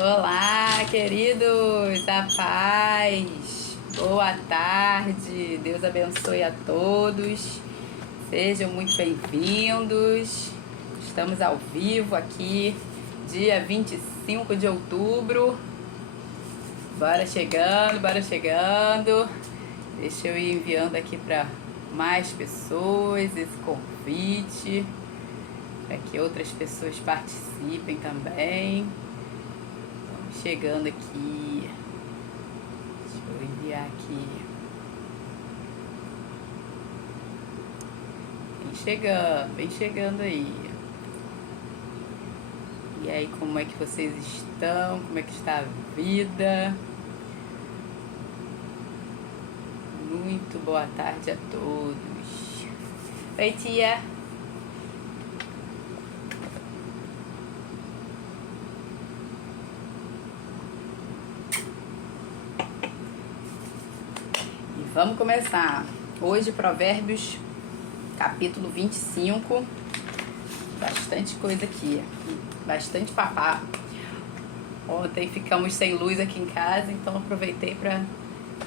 Olá, queridos, a paz, boa tarde, Deus abençoe a todos, sejam muito bem-vindos. Estamos ao vivo aqui, dia 25 de outubro, bora chegando, deixa eu ir enviando aqui para mais pessoas esse convite, para que outras pessoas participem também. Chegando aqui, deixa eu enviar aqui, vem chegando aí. E aí, como é que vocês estão? Como é que está a vida? Muito boa tarde a todos. Oi, tia. Vamos começar. Hoje, Provérbios, capítulo 25. Bastante coisa aqui. Bastante papá. Ontem ficamos sem luz aqui em casa, então aproveitei para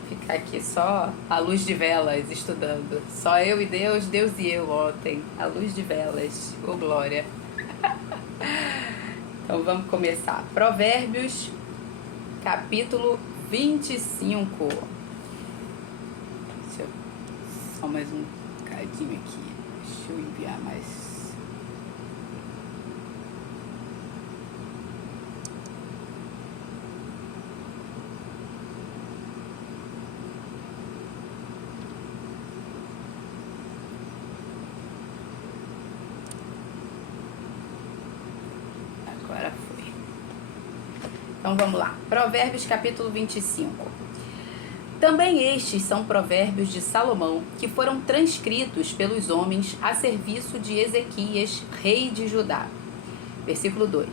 ficar aqui só à luz de velas, estudando. Só eu e Deus, Deus e eu ontem. À luz de velas. Ô, glória. Então vamos começar. Provérbios, capítulo 25. Só mais um bocadinho aqui. Deixa eu enviar mais. Agora foi. Então vamos lá. Provérbios capítulo 25. Também estes são provérbios de Salomão, que foram transcritos pelos homens a serviço de Ezequias, rei de Judá. Versículo 2.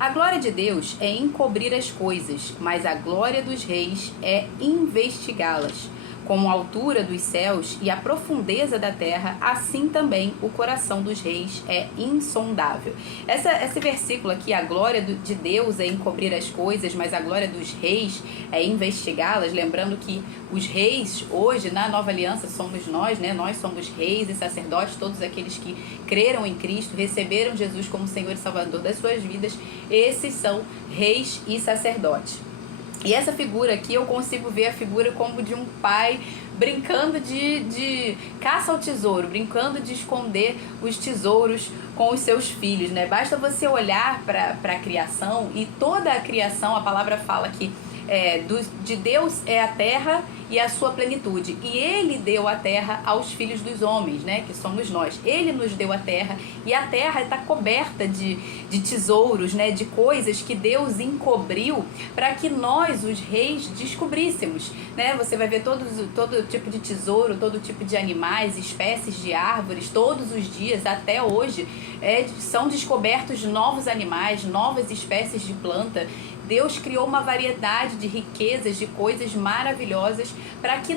A glória de Deus é encobrir as coisas, mas a glória dos reis é investigá-las. Como a altura dos céus e a profundeza da terra, assim também o coração dos reis é insondável. Esse versículo aqui, a glória de Deus é encobrir as coisas, mas a glória dos reis é investigá-las. Lembrando que os reis, hoje, na nova aliança, somos nós, né? Nós somos reis e sacerdotes, todos aqueles que creram em Cristo, receberam Jesus como Senhor e Salvador das suas vidas. Esses são reis e sacerdotes. E essa figura aqui, eu consigo ver a figura como de um pai brincando de caça ao tesouro, brincando de esconder os tesouros com os seus filhos, né? Basta você olhar para a criação, e toda a criação, a palavra fala que de Deus é a terra e a sua plenitude, e Ele deu a terra aos filhos dos homens, né, que somos nós. Ele nos deu a terra, e a terra está coberta de tesouros, né, de coisas que Deus encobriu para que nós, os reis, descobríssemos, né? Você vai ver todo tipo de tesouro, todo tipo de animais, espécies de árvores, todos os dias, até hoje, são descobertos novos animais, novas espécies de planta. Deus criou uma variedade de riquezas, de coisas maravilhosas para que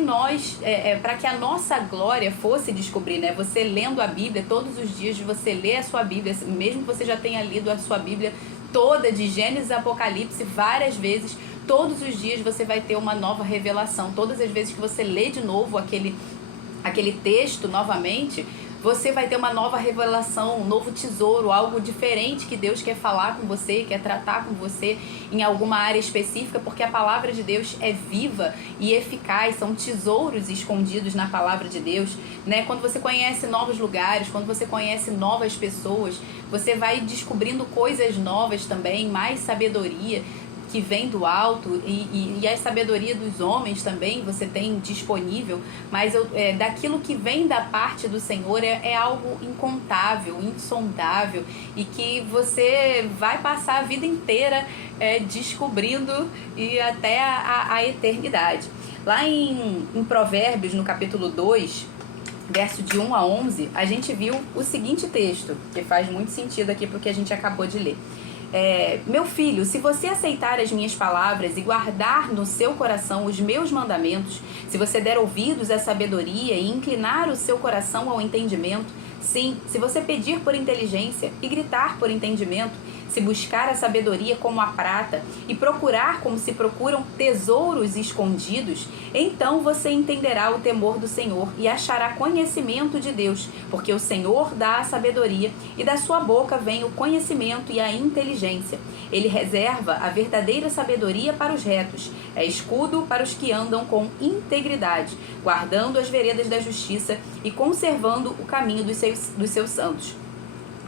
para que a nossa glória fosse descobrir, né? Você lendo a Bíblia, todos os dias você lê a sua Bíblia, mesmo que você já tenha lido a sua Bíblia toda, de Gênesis a Apocalipse, várias vezes, todos os dias você vai ter uma nova revelação. Todas as vezes que você lê de novo aquele texto novamente, você vai ter uma nova revelação, um novo tesouro, algo diferente que Deus quer falar com você, quer tratar com você em alguma área específica, porque a palavra de Deus é viva e eficaz, são tesouros escondidos na palavra de Deus, né? Quando você conhece novos lugares, quando você conhece novas pessoas, você vai descobrindo coisas novas também, mais sabedoria que vem do alto, e a sabedoria dos homens também você tem disponível, mas daquilo que vem da parte do Senhor é algo incontável, insondável, e que você vai passar a vida inteira descobrindo, e até a eternidade. Lá em Provérbios, no capítulo 2, verso de 1 a 11, a gente viu o seguinte texto, que faz muito sentido aqui para o que a gente acabou de ler. Meu filho, se você aceitar as minhas palavras e guardar no seu coração os meus mandamentos, se você der ouvidos à sabedoria e inclinar o seu coração ao entendimento, sim, se você pedir por inteligência e gritar por entendimento, se buscar a sabedoria como a prata e procurar como se procuram tesouros escondidos, então você entenderá o temor do Senhor e achará conhecimento de Deus, porque o Senhor dá a sabedoria e da sua boca vem o conhecimento e a inteligência. Ele reserva a verdadeira sabedoria para os retos, é escudo para os que andam com integridade, guardando as veredas da justiça e conservando o caminho dos seus santos.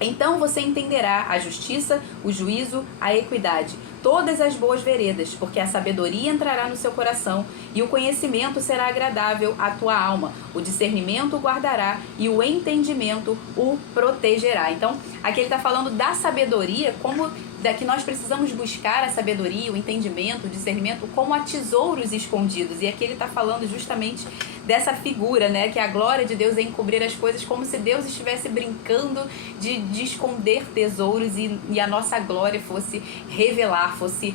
Então você entenderá a justiça, o juízo, a equidade, todas as boas veredas, porque a sabedoria entrará no seu coração e o conhecimento será agradável à tua alma. O discernimento o guardará e o entendimento o protegerá. Então, aqui ele está falando da sabedoria, como que nós precisamos buscar a sabedoria, o entendimento, o discernimento como a tesouros escondidos. E aqui ele está falando justamente dessa figura, né, que a glória de Deus é encobrir as coisas, como se Deus estivesse brincando de esconder tesouros e a nossa glória fosse revelar, fosse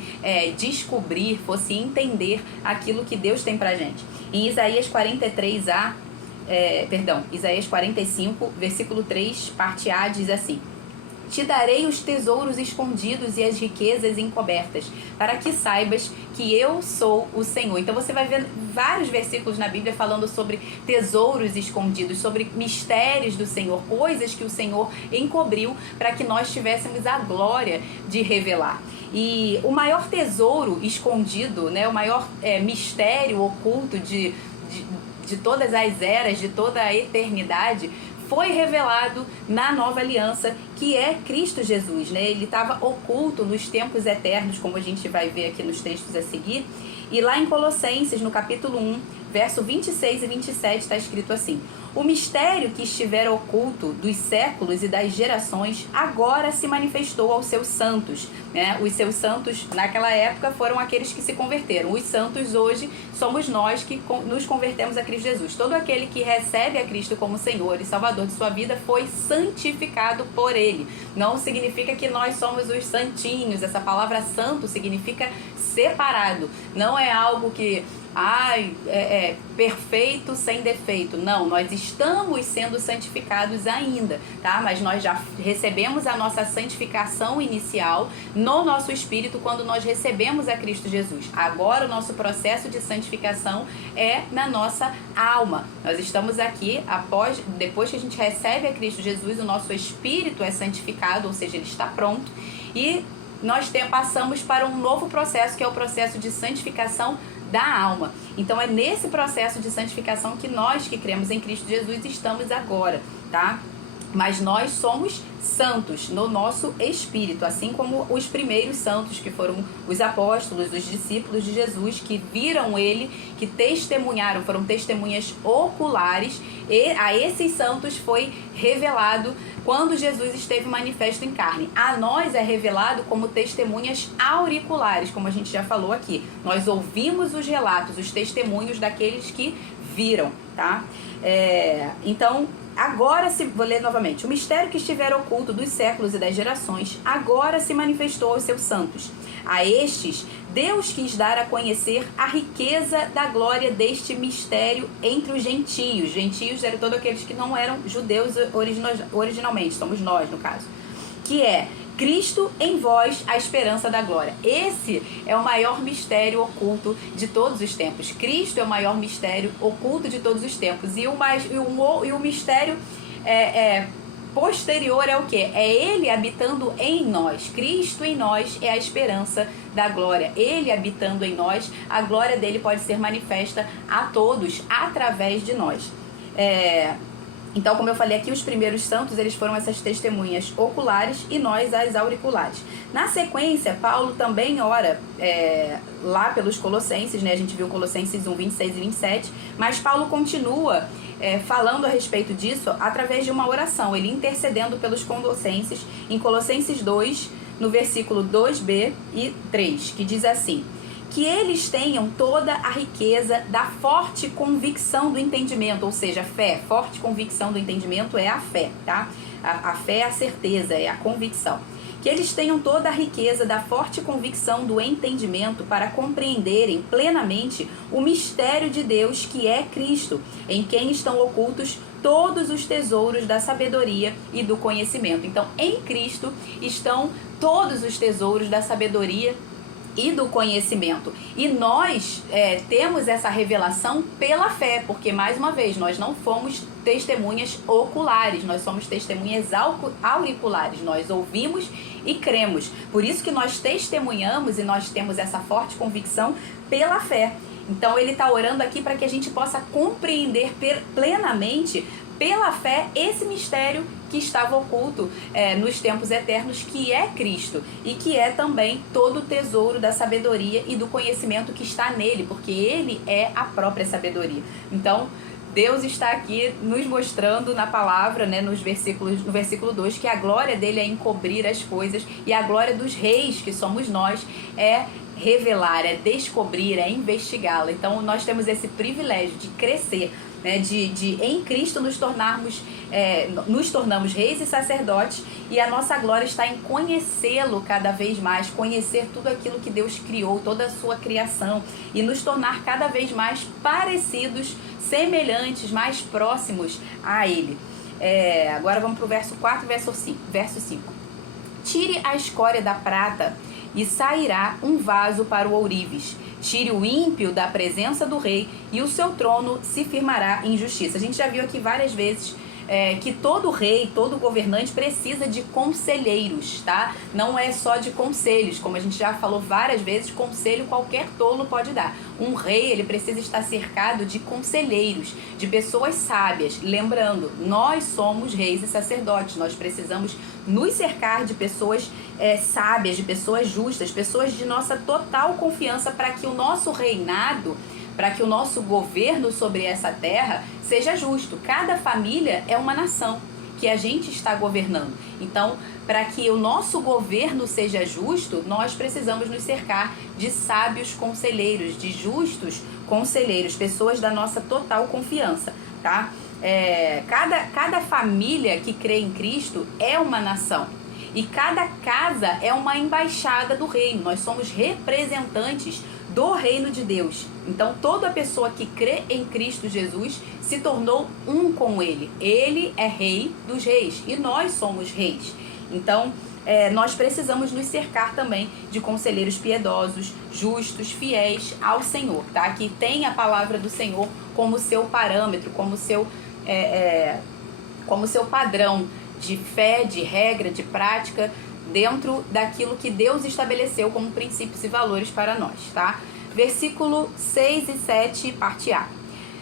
descobrir, fosse entender aquilo que Deus tem pra gente. Em Isaías 45, versículo 3, parte A, diz assim: te darei os tesouros escondidos e as riquezas encobertas, para que saibas que eu sou o Senhor. Então você vai ver vários versículos na Bíblia falando sobre tesouros escondidos, sobre mistérios do Senhor, coisas que o Senhor encobriu para que nós tivéssemos a glória de revelar. E o maior tesouro escondido, né, o maior mistério oculto de todas as eras, de toda a eternidade, foi revelado na nova aliança, que é Cristo Jesus, né? Ele estava oculto nos tempos eternos, como a gente vai ver aqui nos textos a seguir. E lá em Colossenses, no capítulo 1, verso 26 e 27, está escrito assim: o mistério que estivera oculto dos séculos e das gerações agora se manifestou aos seus santos, né? Os seus santos naquela época foram aqueles que se converteram. Os santos hoje somos nós que nos convertemos a Cristo Jesus. Todo aquele que recebe a Cristo como Senhor e Salvador de sua vida foi santificado por Ele. Não significa que nós somos os santinhos. Essa palavra santo significa separado. Não é algo que perfeito sem defeito. Não, nós estamos sendo santificados ainda, tá? Mas nós já recebemos a nossa santificação inicial no nosso espírito quando nós recebemos a Cristo Jesus. Agora o nosso processo de santificação é na nossa alma. Nós estamos aqui depois que a gente recebe a Cristo Jesus, o nosso espírito é santificado, ou seja, ele está pronto, e nós passamos para um novo processo, que é o processo de santificação da alma. Então é nesse processo de santificação que nós que cremos em Cristo Jesus estamos agora, tá? Mas nós somos santos no nosso espírito, assim como os primeiros santos, que foram os apóstolos, os discípulos de Jesus, que viram ele, que testemunharam, foram testemunhas oculares, e a esses santos foi revelado quando Jesus esteve manifesto em carne. A nós é revelado como testemunhas auriculares, como a gente já falou aqui. Nós ouvimos os relatos, os testemunhos daqueles que viram, tá? Então, agora vou ler novamente. O mistério que estivera oculto dos séculos e das gerações, agora se manifestou aos seus santos. A estes, Deus quis dar a conhecer a riqueza da glória deste mistério entre os gentios. Gentios eram todos aqueles que não eram judeus originalmente, somos nós no caso. Que é Cristo em vós, a esperança da glória. Esse é o maior mistério oculto de todos os tempos. Cristo é o maior mistério oculto de todos os tempos. E o mistério posterior é o quê? É Ele habitando em nós. Cristo em nós é a esperança da glória. Ele habitando em nós, a glória dele pode ser manifesta a todos através de nós. Então, como eu falei aqui, os primeiros santos, eles foram essas testemunhas oculares e nós as auriculares. Na sequência, Paulo também ora lá pelos Colossenses, né? A gente viu Colossenses 1, 26 e 27, mas Paulo continua falando a respeito disso através de uma oração, ele intercedendo pelos Colossenses, em Colossenses 2, no versículo 2b e 3, que diz assim: que eles tenham toda a riqueza da forte convicção do entendimento, ou seja, fé, forte convicção do entendimento é a fé, tá? A fé é a certeza, é a convicção. Que eles tenham toda a riqueza da forte convicção do entendimento para compreenderem plenamente o mistério de Deus que é Cristo, em quem estão ocultos todos os tesouros da sabedoria e do conhecimento. Então, em Cristo estão todos os tesouros da sabedoria e do conhecimento. E nós temos essa revelação pela fé, porque, mais uma vez, nós não fomos testemunhas oculares, nós somos testemunhas auriculares, nós ouvimos e cremos. Por isso que nós testemunhamos e nós temos essa forte convicção pela fé. Então ele está orando aqui para que a gente possa compreender plenamente, pela fé, esse mistério que estava oculto nos tempos eternos, que é Cristo, e que é também todo o tesouro da sabedoria e do conhecimento que está nele, porque ele é a própria sabedoria. Então, Deus está aqui nos mostrando na palavra, né, no versículo 2, que a glória dele é encobrir as coisas, e a glória dos reis, que somos nós, é revelar, é descobrir, é investigá-la. Então, nós temos esse privilégio de crescer, né, de em Cristo nos tornamos reis e sacerdotes, e a nossa glória está em conhecê-lo cada vez mais, conhecer tudo aquilo que Deus criou, toda a sua criação, e nos tornar cada vez mais parecidos, semelhantes, mais próximos a Ele. Agora vamos para o verso 4, verso 5. Tire a escória da prata e sairá um vaso para o ourives. Tire o ímpio da presença do rei e o seu trono se firmará em justiça. A gente já viu aqui várias vezes que todo rei, todo governante precisa de conselheiros, tá? Não é só de conselhos, como a gente já falou várias vezes, conselho qualquer tolo pode dar. Um rei, ele precisa estar cercado de conselheiros, de pessoas sábias. Lembrando, nós somos reis e sacerdotes, nós precisamos nos cercar de pessoas sábias, de pessoas justas, pessoas de nossa total confiança, para que o nosso reinado, para que o nosso governo sobre essa terra seja justo. Cada família é uma nação que a gente está governando. Então, para que o nosso governo seja justo, nós precisamos nos cercar de sábios conselheiros, de justos conselheiros, pessoas da nossa total confiança, tá? Cada família que crê em Cristo é uma nação. E cada casa é uma embaixada do reino. Nós somos representantes do reino de Deus. Então, toda pessoa que crê em Cristo Jesus se tornou um com Ele. Ele é rei dos reis e nós somos reis. Então, nós precisamos nos cercar também de conselheiros piedosos, justos, fiéis ao Senhor, tá? Que tem a palavra do Senhor como seu parâmetro, como seu padrão de fé, de regra, de prática, dentro daquilo que Deus estabeleceu como princípios e valores para nós, tá? Versículo 6 e 7, parte A.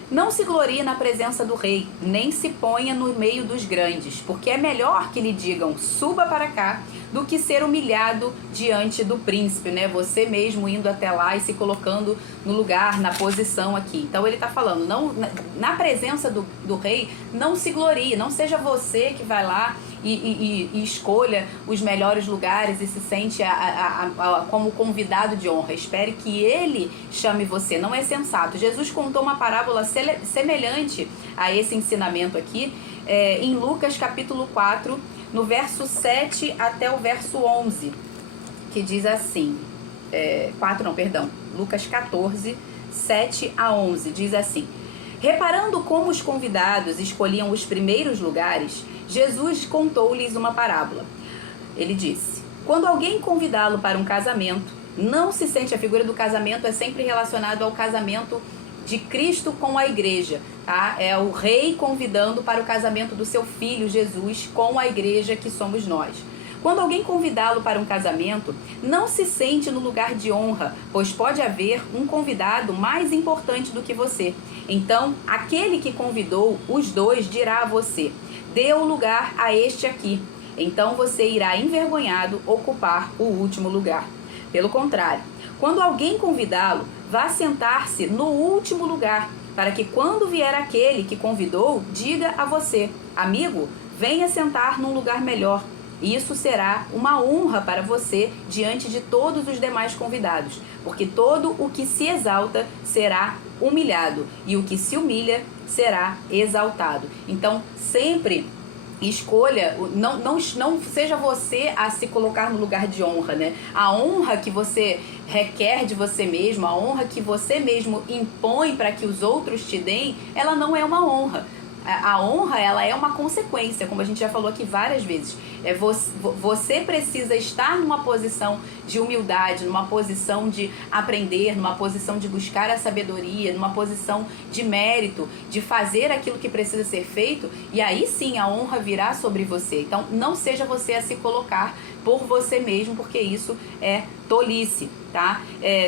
Não se glorie na presença do rei, nem se ponha no meio dos grandes, porque é melhor que lhe digam, suba para cá, do que ser humilhado diante do príncipe, né? Você mesmo indo até lá e se colocando no lugar, na posição aqui. Então ele está falando, não, na presença do rei, não se glorie, não seja você que vai lá e escolha os melhores lugares e se sente como convidado de honra. Espere que ele chame você, não é sensato. Jesus contou uma parábola semelhante a esse ensinamento aqui, em Lucas capítulo 4, no verso 7 até o verso 11, que diz assim, Lucas 14, 7 a 11, diz assim: reparando como os convidados escolhiam os primeiros lugares, Jesus contou-lhes uma parábola. Ele disse: quando alguém convidá-lo para um casamento, não se sente, a figura do casamento é sempre relacionado ao casamento de Cristo com a igreja, tá? É o rei convidando para o casamento do seu filho Jesus com a igreja que somos nós. Quando alguém convidá-lo para um casamento, não se sente no lugar de honra, pois pode haver um convidado mais importante do que você. Então, aquele que convidou os dois dirá a você: dê o lugar a este aqui. Então você irá envergonhado ocupar o último lugar. Pelo contrário, quando alguém convidá-lo, vá sentar-se no último lugar, para que quando vier aquele que convidou, diga a você: amigo, venha sentar num lugar melhor. Isso será uma honra para você diante de todos os demais convidados, porque todo o que se exalta será humilhado, e o que se humilha será exaltado. Então, sempre escolha, não seja você a se colocar no lugar de honra, né? A honra que você requer de você mesmo, a honra que você mesmo impõe para que os outros te deem, ela não é uma honra. A honra, ela é uma consequência, como a gente já falou aqui várias vezes. Você precisa estar numa posição de humildade, numa posição de aprender, numa posição de buscar a sabedoria, numa posição de mérito, de fazer aquilo que precisa ser feito, e aí sim a honra virá sobre você. Então não seja você a se colocar por você mesmo, porque isso é tolice, tá?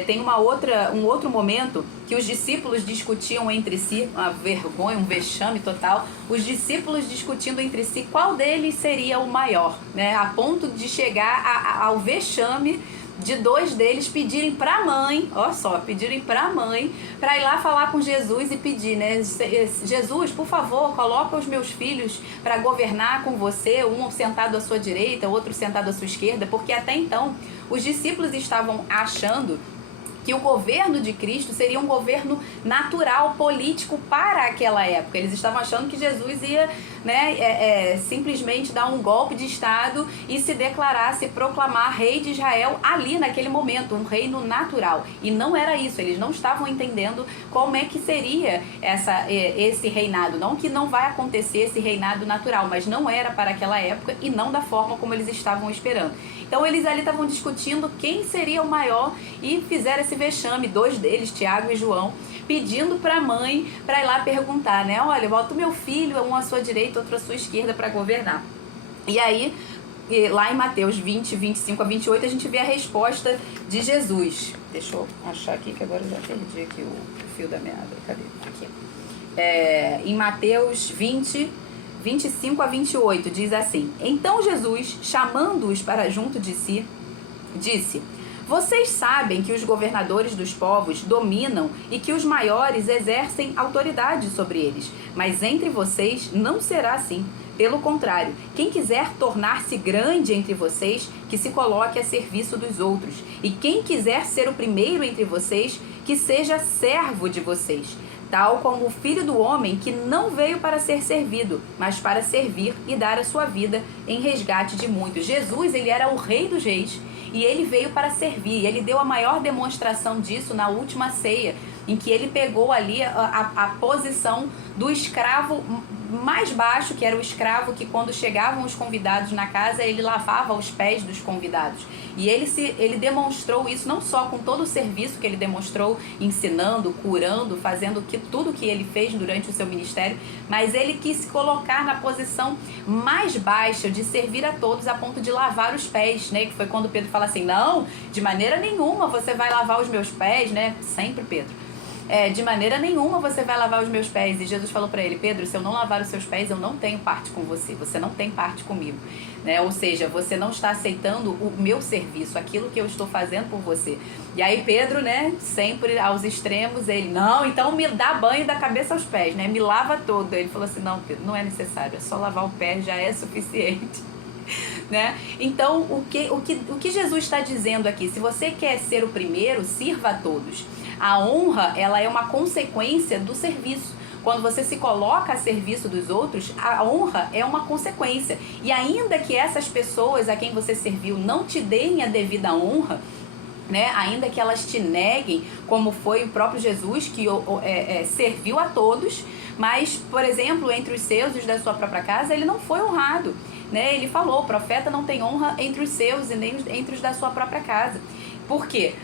Tem um outro momento que os discípulos discutiam entre si, uma vergonha, um vexame total, os discípulos discutindo entre si qual deles seria o maior, né? A ponto de chegar ao vexame de dois deles pedirem para a mãe, ó só, pedirem para a mãe, para ir lá falar com Jesus e pedir, né? Jesus, por favor, coloca os meus filhos para governar com você, um sentado à sua direita, outro sentado à sua esquerda, porque até então os discípulos estavam achando que o governo de Cristo seria um governo natural, político para aquela época. Eles estavam achando que Jesus ia, né, simplesmente dar um golpe de Estado e se declarar, se proclamar rei de Israel ali naquele momento, um reino natural. E não era isso, eles não estavam entendendo como é que seria esse reinado. Não que não vai acontecer esse reinado natural, mas não era para aquela época e não da forma como eles estavam esperando. Então eles ali estavam discutindo quem seria o maior e fizeram esse vexame, dois deles, Tiago e João, pedindo para a mãe para ir lá perguntar, né? Olha, bota o meu filho, um à sua direita, outro à sua esquerda para governar. E aí, lá em Mateus 20, 25 a 28, a gente vê a resposta de Jesus. Deixa eu achar aqui, que agora eu já perdi aqui o fio da meada. Cadê? Aqui. Em Mateus 20... 25 a 28, diz assim: Então Jesus, chamando-os para junto de si, disse: Vocês sabem que os governadores dos povos dominam e que os maiores exercem autoridade sobre eles, mas entre vocês não será assim. Pelo contrário, quem quiser tornar-se grande entre vocês, que se coloque a serviço dos outros. E quem quiser ser o primeiro entre vocês, que seja servo de vocês. Tal como o Filho do Homem, que não veio para ser servido, mas para servir e dar a sua vida em resgate de muitos. Jesus, ele era o Rei dos Reis e ele veio para servir. Ele deu a maior demonstração disso na última ceia, em que ele pegou ali a posição do escravo mais baixo, que era o escravo que quando chegavam os convidados na casa, ele lavava os pés dos convidados. E ele demonstrou isso não só com todo o serviço que ele demonstrou, ensinando, curando, fazendo tudo que ele fez durante o seu ministério, mas ele quis se colocar na posição mais baixa de servir a todos a ponto de lavar os pés, né? Que foi quando Pedro fala assim: não, de maneira nenhuma você vai lavar os meus pés, né? Sempre Pedro. De maneira nenhuma você vai lavar os meus pés. E Jesus falou para ele: Pedro, se eu não lavar os seus pés, eu não tenho parte com você. Você não tem parte comigo, né? Ou seja, você não está aceitando o meu serviço, aquilo que eu estou fazendo por você. E aí Pedro, né, sempre aos extremos, ele: não, então me dá banho da cabeça aos pés, né? Me lava todo. Ele falou assim: não, Pedro, não é necessário, é só lavar o pé, já é suficiente. Né? Então, o que Jesus está dizendo aqui? Se você quer ser o primeiro, sirva a todos. A honra, ela é uma consequência do serviço. Quando você se coloca a serviço dos outros, a honra é uma consequência. E ainda que essas pessoas a quem você serviu não te deem a devida honra, né? Ainda que elas te neguem, como foi o próprio Jesus, que serviu a todos, mas, por exemplo, entre os seus e os da sua própria casa, ele não foi honrado, né? Ele falou: o profeta não tem honra entre os seus e nem entre os da sua própria casa. Por quê?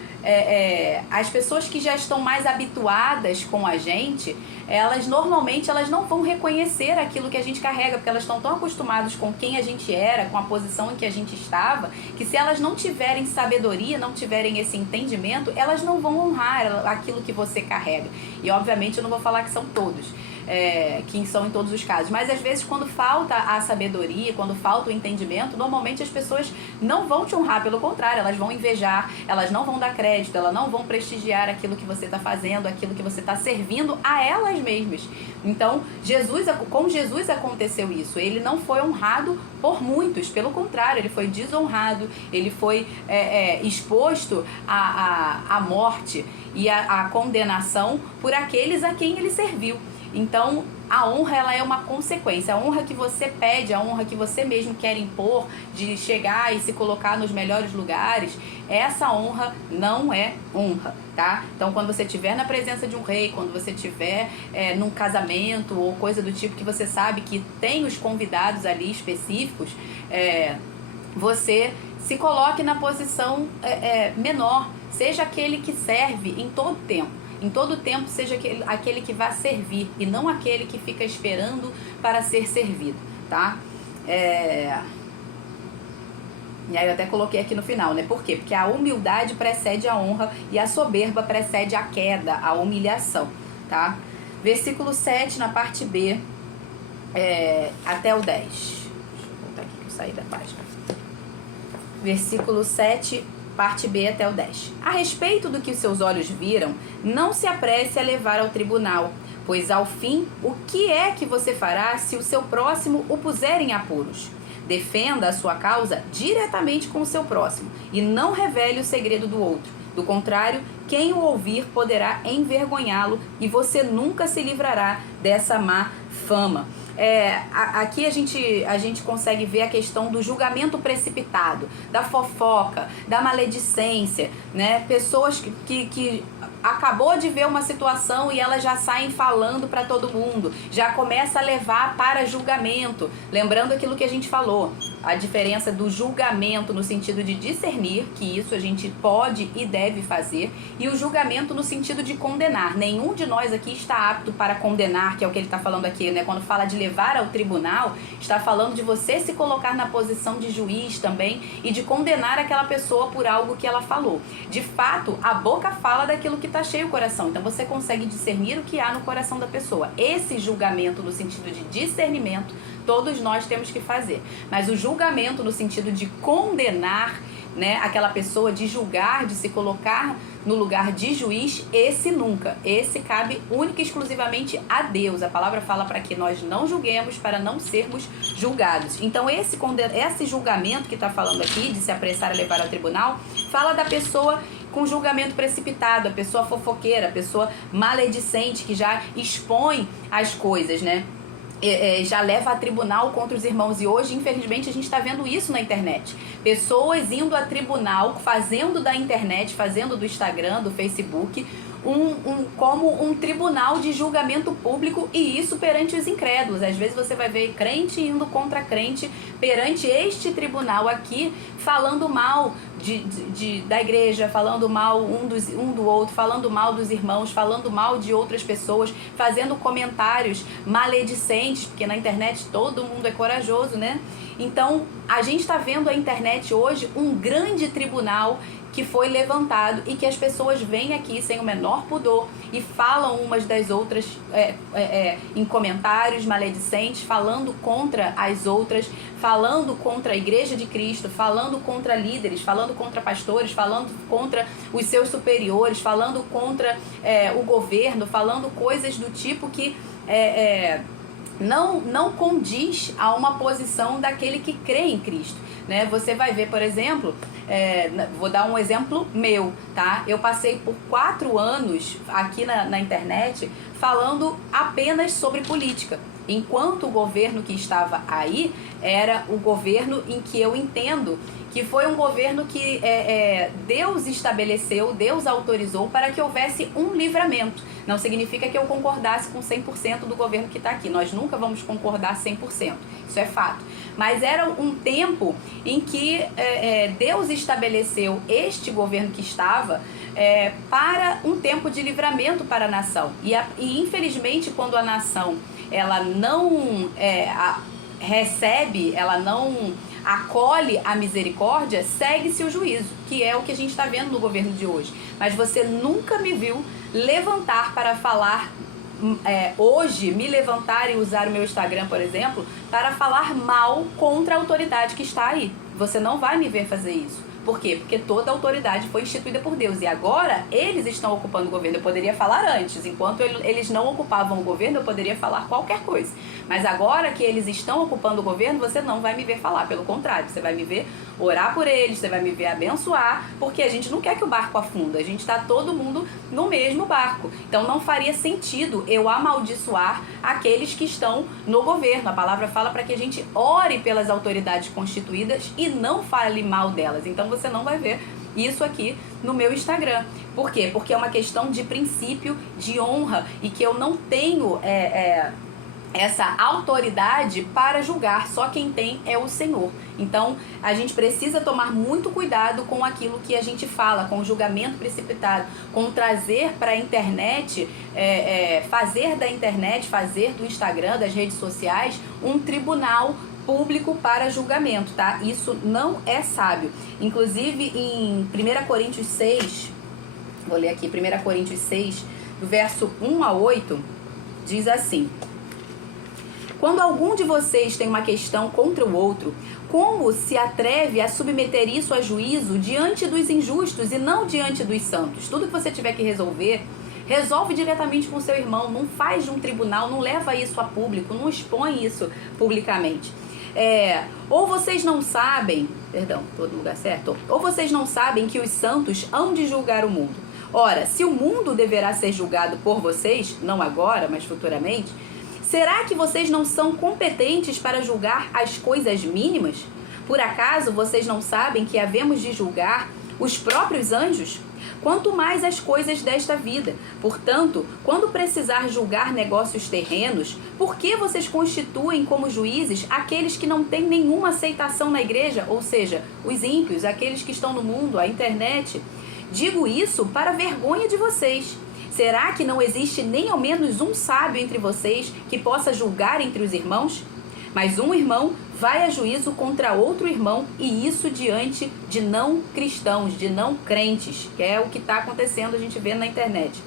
As pessoas que já estão mais habituadas com a gente, elas normalmente não vão reconhecer aquilo que a gente carrega, porque elas estão tão acostumadas com quem a gente era, com a posição em que a gente estava, que se elas não tiverem sabedoria, não tiverem esse entendimento, elas não vão honrar aquilo que você carrega. E obviamente eu não vou falar que são todos, que são em todos os casos, mas às vezes quando falta a sabedoria, quando falta o entendimento, normalmente as pessoas não vão te honrar, pelo contrário, elas vão invejar, elas não vão dar crédito, elas não vão prestigiar aquilo que você está fazendo, aquilo que você está servindo a elas mesmas. Então, com Jesus aconteceu isso. Ele não foi honrado por muitos, pelo contrário, ele foi desonrado, ele foi exposto à morte e à condenação por aqueles a quem ele serviu. Então, a honra, ela é uma consequência. A honra que você pede, a honra que você mesmo quer impor, de chegar e se colocar nos melhores lugares, essa honra não é honra, tá? Então, quando você estiver na presença de um rei, quando você estiver num casamento ou coisa do tipo que você sabe que tem os convidados ali específicos, você se coloque na posição menor, seja aquele que serve em todo tempo. Em todo tempo, seja aquele que vai servir e não aquele que fica esperando para ser servido, tá? E aí eu até coloquei aqui no final, né? Por quê? Porque a humildade precede a honra e a soberba precede a queda, a humilhação, tá? Versículo 7, na parte B, até o 10. Deixa eu voltar aqui que eu saí da página. Versículo 7, parte B até o 10. A respeito do que os seus olhos viram, não se apresse a levar ao tribunal, pois ao fim, o que é que você fará se o seu próximo o puser em apuros? Defenda a sua causa diretamente com o seu próximo e não revele o segredo do outro. Do contrário, quem o ouvir poderá envergonhá-lo e você nunca se livrará dessa má fama. Aqui a gente consegue ver a questão do julgamento precipitado, da fofoca, da maledicência, né? Pessoas que acabou de ver uma situação e elas já saem falando para todo mundo, já começa a levar para julgamento. Lembrando aquilo que a gente falou, a diferença do julgamento no sentido de discernir, que isso a gente pode e deve fazer, e o julgamento no sentido de condenar. Nenhum de nós aqui está apto para condenar, que é o que ele está falando aqui, né? Quando fala de levar ao tribunal, está falando de você se colocar na posição de juiz também e de condenar aquela pessoa por algo que ela falou. De fato, a boca fala daquilo que está cheio o coração, então você consegue discernir o que há no coração da pessoa. Esse julgamento no sentido de discernimento, todos nós temos que fazer. Mas o julgamento no sentido de condenar, né, aquela pessoa, de julgar, de se colocar no lugar de juiz, esse nunca. Esse cabe única e exclusivamente a Deus. A palavra fala para que nós não julguemos, para não sermos julgados. Então esse julgamento que está falando aqui, de se apressar a levar ao tribunal, fala da pessoa com julgamento precipitado, a pessoa fofoqueira, a pessoa maledicente, que já expõe as coisas, né? Já leva a tribunal contra os irmãos. E hoje, infelizmente, a gente está vendo isso na internet. Pessoas indo a tribunal, fazendo da internet, fazendo do Instagram, do Facebook, como um tribunal de julgamento público, e isso perante os incrédulos. Às vezes você vai ver crente indo contra crente perante este tribunal aqui, falando mal da igreja, falando mal um do outro, falando mal dos irmãos, falando mal de outras pessoas, fazendo comentários maledicentes, porque na internet todo mundo é corajoso, né? Então, a gente está vendo a internet hoje um grande tribunal que foi levantado e que as pessoas vêm aqui sem o menor pudor e falam umas das outras em comentários maledicentes, falando contra as outras, falando contra a Igreja de Cristo, falando contra líderes, falando contra pastores, falando contra os seus superiores, falando contra o governo, falando coisas do tipo que não condiz a uma posição daquele que crê em Cristo, né? Você vai ver, por exemplo, vou dar um exemplo meu, tá? Eu passei por 4 anos aqui na internet falando apenas sobre política, enquanto o governo que estava aí era o governo em que eu entendo que foi um governo que Deus estabeleceu, Deus autorizou para que houvesse um livramento. Não significa que eu concordasse com 100% do governo que está aqui. Nós nunca vamos concordar 100%, isso é fato. Mas era um tempo em que Deus estabeleceu este governo que estava para um tempo de livramento para a nação. E infelizmente, quando a nação ela não recebe, ela não acolhe a misericórdia, segue-se o juízo, que é o que a gente está vendo no governo de hoje. Mas você nunca me viu levantar para falar, hoje, me levantar e usar o meu Instagram, por exemplo, para falar mal contra a autoridade que está aí. Você não vai me ver fazer isso. Por quê? Porque toda a autoridade foi instituída por Deus. E agora eles estão ocupando o governo. Eu poderia falar antes. Enquanto eles não ocupavam o governo, eu poderia falar qualquer coisa. Mas agora que eles estão ocupando o governo, você não vai me ver falar. Pelo contrário, você vai me ver orar por eles, você vai me ver abençoar, porque a gente não quer que o barco afunda. A gente está todo mundo no mesmo barco. Então não faria sentido eu amaldiçoar aqueles que estão no governo. A palavra fala para que a gente ore pelas autoridades constituídas e não fale mal delas. Então você não vai ver isso aqui no meu Instagram. Por quê? Porque é uma questão de princípio, de honra, e que eu não tenho essa autoridade para julgar. Só quem tem é o Senhor. Então a gente precisa tomar muito cuidado com aquilo que a gente fala, com o julgamento precipitado, com trazer para a internet, fazer da internet, fazer do Instagram, das redes sociais, um tribunal público para julgamento, tá? Isso não é sábio. Inclusive em 1 Coríntios 6, vou ler aqui, 1 Coríntios 6, do verso 1 a 8, diz assim: quando algum de vocês tem uma questão contra o outro, como se atreve a submeter isso a juízo diante dos injustos e não diante dos santos? Tudo que você tiver que resolver, resolve diretamente com seu irmão, não faz de um tribunal, não leva isso a público, não expõe isso publicamente. Ou vocês não sabem, tô no lugar certo? Ou vocês não sabem que os santos hão de julgar o mundo. Ora, se o mundo deverá ser julgado por vocês, não agora, mas futuramente, será que vocês não são competentes para julgar as coisas mínimas? Por acaso vocês não sabem que havemos de julgar os próprios anjos? Quanto mais as coisas desta vida. Portanto, quando precisar julgar negócios terrenos, por que vocês constituem como juízes aqueles que não têm nenhuma aceitação na igreja? Ou seja, os ímpios, aqueles que estão no mundo, a internet. Digo isso para vergonha de vocês. Será que não existe nem ao menos um sábio entre vocês que possa julgar entre os irmãos? Mas um irmão vai a juízo contra outro irmão, e isso diante de não cristãos, de não crentes, que é o que está acontecendo, a gente vê na internet.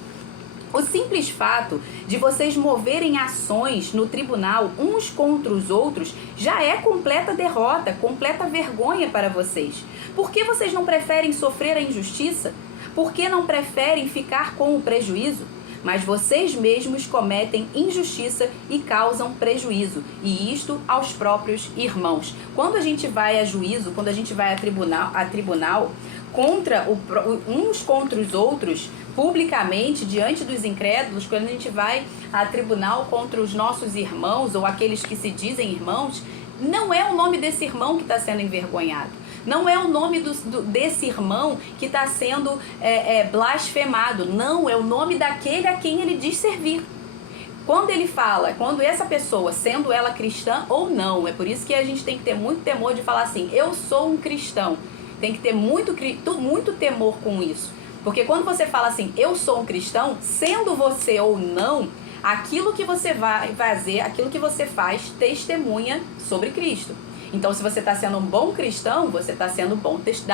O simples fato de vocês moverem ações no tribunal uns contra os outros já é completa derrota, completa vergonha para vocês. Por que vocês não preferem sofrer a injustiça? Por que não preferem ficar com o prejuízo? Mas vocês mesmos cometem injustiça e causam prejuízo, e isto aos próprios irmãos. Quando a gente vai a juízo, quando a gente vai a tribunal contra uns contra os outros, publicamente, diante dos incrédulos, quando a gente vai a tribunal contra os nossos irmãos, ou aqueles que se dizem irmãos, não é o nome desse irmão que está sendo envergonhado. Não é o nome desse irmão que está sendo blasfemado. Não, é o nome daquele a quem ele diz servir. Quando ele fala, quando essa pessoa, sendo ela cristã ou não, é por isso que a gente tem que ter muito temor de falar assim, eu sou um cristão. Tem que ter muito temor com isso. Porque quando você fala assim, eu sou um cristão, sendo você ou não, aquilo que você vai fazer, aquilo que você faz, testemunha sobre Cristo. Então, se você está sendo um bom cristão, você está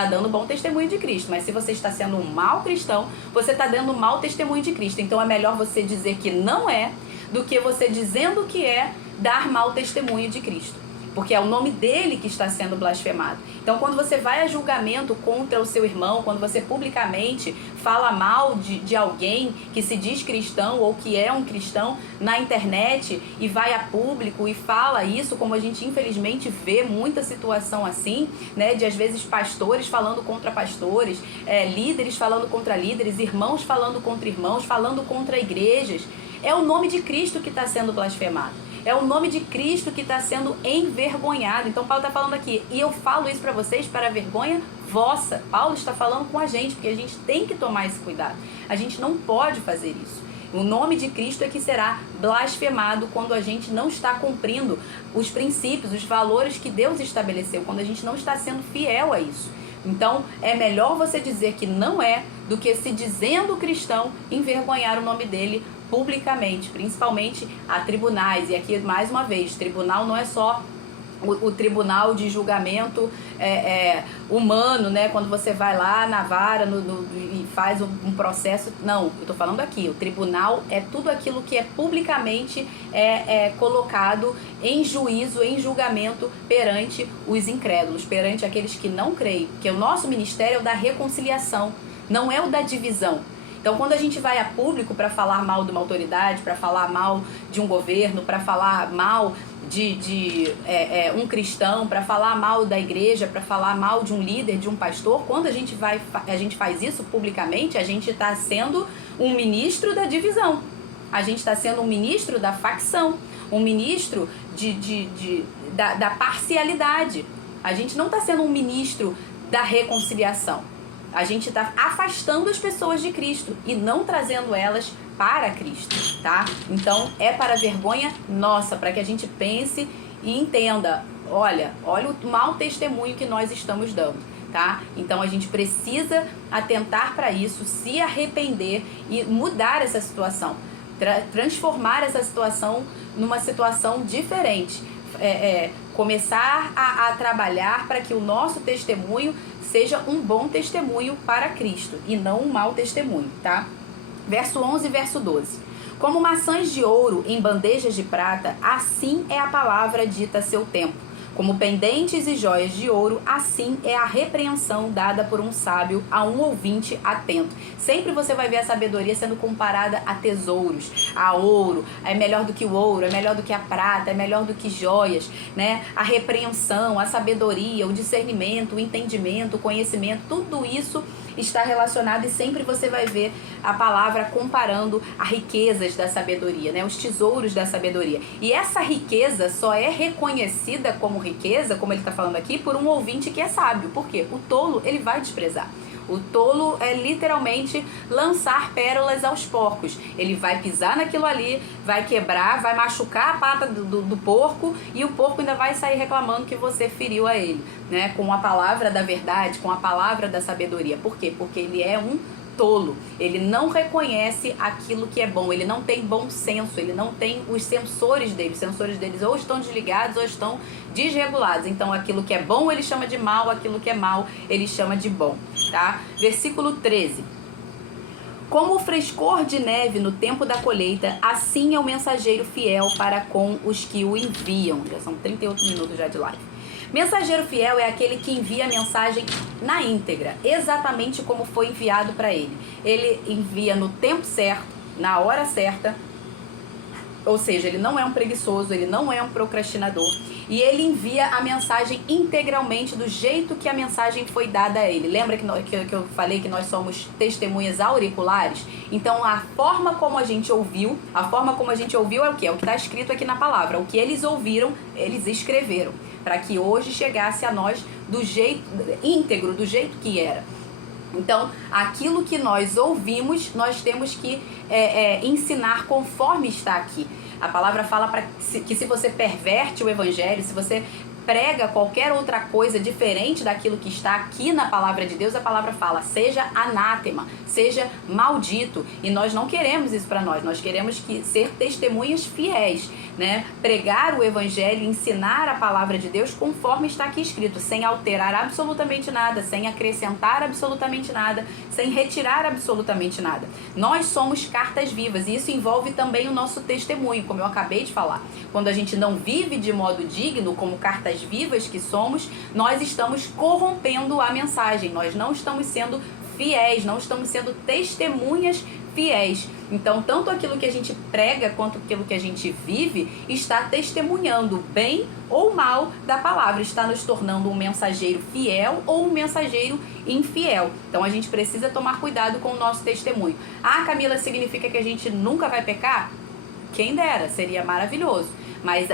dando bom testemunho de Cristo. Mas se você está sendo um mau cristão, você está dando um mau testemunho de Cristo. Então, é melhor você dizer que não é, do que você dizendo que é, dar mau testemunho de Cristo. Porque é o nome dele que está sendo blasfemado. Então, quando você vai a julgamento contra o seu irmão, quando você publicamente fala mal de alguém que se diz cristão ou que é um cristão na internet e vai a público e fala isso, como a gente infelizmente vê muita situação assim, né, de às vezes pastores falando contra pastores, líderes falando contra líderes, irmãos falando contra irmãos, falando contra igrejas, é o nome de Cristo que está sendo blasfemado. É o nome de Cristo que está sendo envergonhado. Então Paulo está falando aqui, e eu falo isso para vocês para a vergonha vossa. Paulo está falando com a gente, porque a gente tem que tomar esse cuidado. A gente não pode fazer isso. O nome de Cristo é que será blasfemado quando a gente não está cumprindo os princípios, os valores que Deus estabeleceu, quando a gente não está sendo fiel a isso. Então, é melhor você dizer que não é, do que se dizendo cristão, envergonhar o nome dele publicamente, principalmente a tribunais. E aqui, mais uma vez, tribunal não é só o tribunal de julgamento humano, né? Quando você vai lá na vara e faz um processo. Não, eu tô falando aqui, o tribunal é tudo aquilo que é publicamente colocado em juízo, em julgamento perante os incrédulos, perante aqueles que não creem, porque o nosso ministério é o da reconciliação, não é o da divisão. Então, quando a gente vai a público para falar mal de uma autoridade, para falar mal de um governo, para falar mal de um cristão, para falar mal da igreja, para falar mal de um líder, de um pastor, quando a gente faz isso publicamente, a gente está sendo um ministro da divisão, a gente está sendo um ministro da facção, um ministro da parcialidade. A gente não está sendo um ministro da reconciliação. A gente está afastando as pessoas de Cristo e não trazendo elas para Cristo, tá? Então, é para vergonha nossa, para que a gente pense e entenda, olha o mau testemunho que nós estamos dando, tá? Então, a gente precisa atentar para isso, se arrepender e mudar essa situação, transformar essa situação numa situação diferente, começar a trabalhar para que o nosso testemunho seja um bom testemunho para Cristo e não um mau testemunho, tá? Verso 11 e verso 12. Como maçãs de ouro em bandejas de prata, assim é a palavra dita a seu tempo. Como pendentes e joias de ouro, assim é a repreensão dada por um sábio a um ouvinte atento. Sempre você vai ver a sabedoria sendo comparada a tesouros, a ouro. É melhor do que o ouro, é melhor do que a prata, é melhor do que joias, né? A repreensão, a sabedoria, o discernimento, o entendimento, o conhecimento, tudo isso está relacionado e sempre você vai ver a palavra comparando as riquezas da sabedoria, né? Os tesouros da sabedoria. E essa riqueza só é reconhecida como riqueza, como ele está falando aqui, por um ouvinte que é sábio. Por quê? O tolo, ele vai desprezar. O tolo é literalmente lançar pérolas aos porcos. Ele vai pisar naquilo ali, vai quebrar, vai machucar a pata do porco e o porco ainda vai sair reclamando que você feriu a ele, né? Com a palavra da verdade, com a palavra da sabedoria. Por quê? Porque ele é um tolo. Ele não reconhece aquilo que é bom. Ele não tem bom senso. Ele não tem os sensores dele. Os sensores deles ou estão desligados ou estão desregulados. Então, aquilo que é bom ele chama de mal, aquilo que é mal ele chama de bom, tá? Versículo 13. Como o frescor de neve no tempo da colheita, assim é o mensageiro fiel para com os que o enviam. Já são 38 minutos já de live. Mensageiro fiel é aquele que envia a mensagem na íntegra, exatamente como foi enviado para ele. Ele envia no tempo certo, na hora certa, ou seja, ele não é um preguiçoso, ele não é um procrastinador. E ele envia a mensagem integralmente do jeito que a mensagem foi dada a ele. Lembra que eu falei que nós somos testemunhas auriculares? Então, a forma como a gente ouviu é o quê? É o que está escrito aqui na palavra. O que eles ouviram, eles escreveram. Para que hoje chegasse a nós do jeito íntegro, do jeito que era. Então, aquilo que nós ouvimos, nós temos que ensinar conforme está aqui. A palavra fala que se você perverte o evangelho, se você prega qualquer outra coisa diferente daquilo que está aqui na palavra de Deus, a palavra fala, seja anátema, seja maldito. E nós não queremos isso para nós, nós queremos ser testemunhas fiéis, né? Pregar o evangelho, ensinar a palavra de Deus conforme está aqui escrito, sem alterar absolutamente nada, sem acrescentar absolutamente nada, sem retirar absolutamente nada. Nós somos cartas vivas e isso envolve também o nosso testemunho, como eu acabei de falar. Quando a gente não vive de modo digno, como cartas vivas que somos, nós estamos corrompendo a mensagem, nós não estamos sendo fiéis, não estamos sendo testemunhas fiéis. Então, tanto aquilo que a gente prega quanto aquilo que a gente vive está testemunhando bem ou mal da palavra, está nos tornando um mensageiro fiel ou um mensageiro infiel. Então, a gente precisa tomar cuidado com o nosso testemunho. Ah, Camila, significa que a gente nunca vai pecar? Quem dera, seria maravilhoso. Mas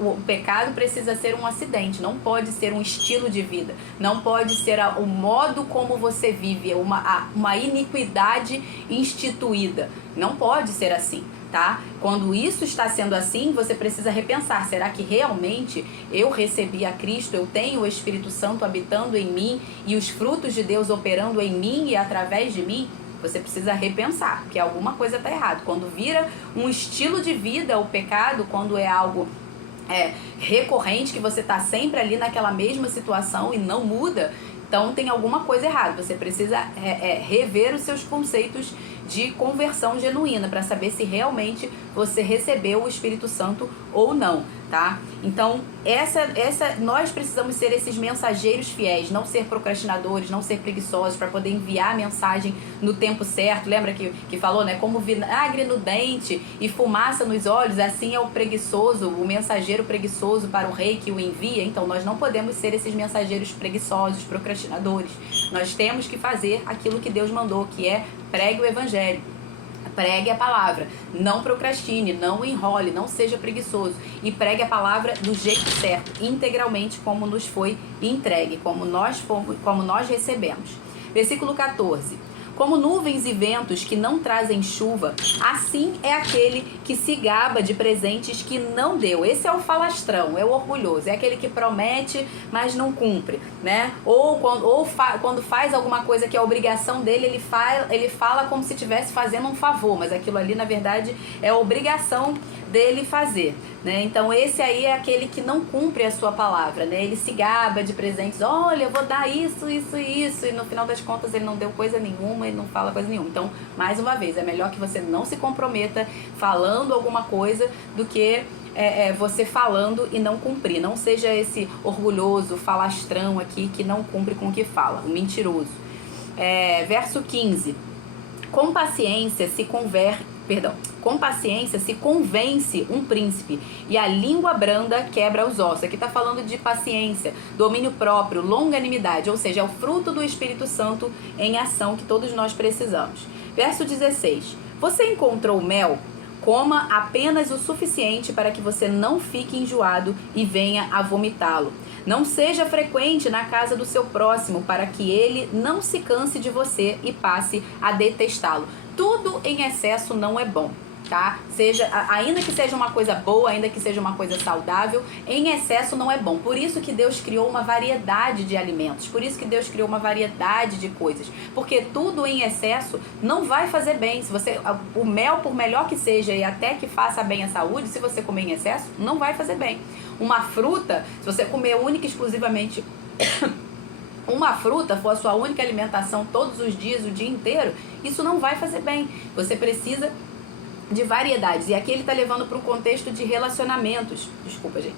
o pecado precisa ser um acidente, não pode ser um estilo de vida, não pode ser o modo como você vive, uma iniquidade instituída. Não pode ser assim, tá? Quando isso está sendo assim, você precisa repensar, será que realmente eu recebi a Cristo, eu tenho o Espírito Santo habitando em mim e os frutos de Deus operando em mim e através de mim? Você precisa repensar, que alguma coisa está errada. Quando vira um estilo de vida o pecado, quando é algo recorrente, que você tá sempre ali naquela mesma situação e não muda, então tem alguma coisa errada. Você precisa rever os seus conceitos de conversão genuína para saber se realmente você recebeu o Espírito Santo ou não, tá? Então, nós precisamos ser esses mensageiros fiéis, não ser procrastinadores, não ser preguiçosos, para poder enviar a mensagem no tempo certo. Lembra que falou, né? Como vinagre no dente e fumaça nos olhos, assim é o preguiçoso, o mensageiro preguiçoso para o rei que o envia. Então, nós não podemos ser esses mensageiros preguiçosos, procrastinadores. Nós temos que fazer aquilo que Deus mandou, que é pregue o evangelho. Pregue a palavra, não procrastine, não enrole, não seja preguiçoso e pregue a palavra do jeito certo, integralmente como nos foi entregue, como nós recebemos. Versículo 14. Como nuvens e ventos que não trazem chuva, assim é aquele que se gaba de presentes que não deu. Esse é o falastrão, é o orgulhoso, é aquele que promete, mas não cumpre, né? Quando faz alguma coisa que é obrigação dele, ele fala como se estivesse fazendo um favor, mas aquilo ali, na verdade, é a obrigação dele fazer, né? Então esse aí é aquele que não cumpre a sua palavra, né? Ele se gaba de presentes, olha, eu vou dar isso, isso e isso, e no final das contas ele não deu coisa nenhuma, ele não fala coisa nenhuma. Então, mais uma vez, é melhor que você não se comprometa falando alguma coisa do que você falando e não cumprir. Não seja esse orgulhoso, falastrão aqui que não cumpre com o que fala, o mentiroso. Verso 15. Com paciência se convence um príncipe, e a língua branda quebra os ossos. Aqui está falando de paciência, domínio próprio, longanimidade, ou seja, é o fruto do Espírito Santo em ação que todos nós precisamos. Verso 16. Você encontrou mel? Coma apenas o suficiente para que você não fique enjoado e venha a vomitá-lo. Não seja frequente na casa do seu próximo, para que ele não se canse de você e passe a detestá-lo. Tudo em excesso não é bom, tá? Ainda que seja uma coisa boa, ainda que seja uma coisa saudável, em excesso não é bom. Por isso que Deus criou uma variedade de alimentos, por isso que Deus criou uma variedade de coisas, porque tudo em excesso não vai fazer bem. O mel, por melhor que seja e até que faça bem à saúde, se você comer em excesso, não vai fazer bem. Uma fruta, se você comer única e exclusivamente uma fruta, for a sua única alimentação todos os dias, o dia inteiro, isso não vai fazer bem. Você precisa de variedades. E aqui ele está levando para um contexto de relacionamentos. Desculpa, gente.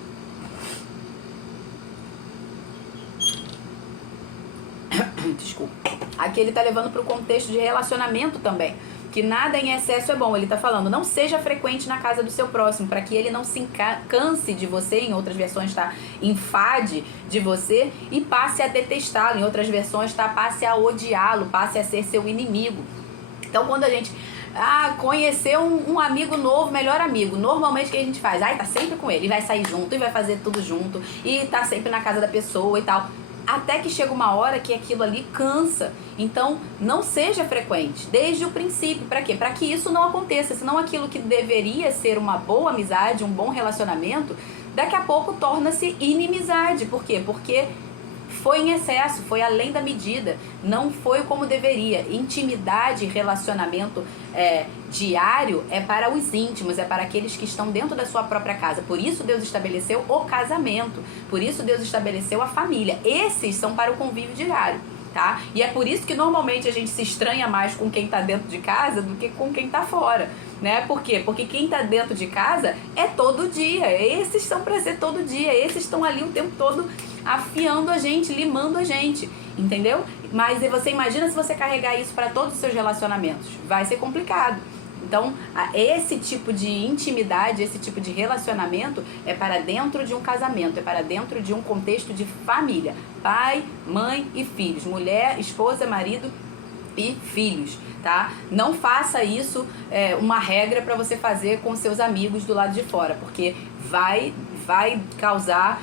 Desculpa. Aqui ele está levando para o contexto de relacionamento também. Que nada em excesso é bom. Ele está falando, não seja frequente na casa do seu próximo, para que ele não se canse de você. Em outras versões está enfade de você e passe a detestá-lo. Em outras versões está passe a odiá-lo, passe a ser seu inimigo. Então, quando a gente conhecer um amigo novo, melhor amigo, normalmente o que a gente faz? Tá sempre com ele, e vai sair junto, e vai fazer tudo junto, e tá sempre na casa da pessoa e tal. Até que chega uma hora que aquilo ali cansa. Então, não seja frequente desde o princípio. Para quê? Para que isso não aconteça. Senão aquilo que deveria ser uma boa amizade, um bom relacionamento, daqui a pouco torna-se inimizade. Por quê? Porque foi em excesso, foi além da medida, não foi como deveria. Intimidade e relacionamento diário é para os íntimos, é para aqueles que estão dentro da sua própria casa. Por isso Deus estabeleceu o casamento, por isso Deus estabeleceu a família. Esses são para o convívio diário, tá? E é por isso que normalmente a gente se estranha mais com quem está dentro de casa do que com quem está fora, né? Por quê? Porque quem está dentro de casa é todo dia, esses são para ser todo dia, esses estão ali o tempo todo afiando a gente, limando a gente, entendeu? Mas você imagina se você carregar isso para todos os seus relacionamentos, vai ser complicado. Então, esse tipo de intimidade, esse tipo de relacionamento é para dentro de um casamento, é para dentro de um contexto de família, pai, mãe e filhos, mulher, esposa, marido e filhos, tá? Não faça isso uma regra para você fazer com seus amigos do lado de fora, porque vai causar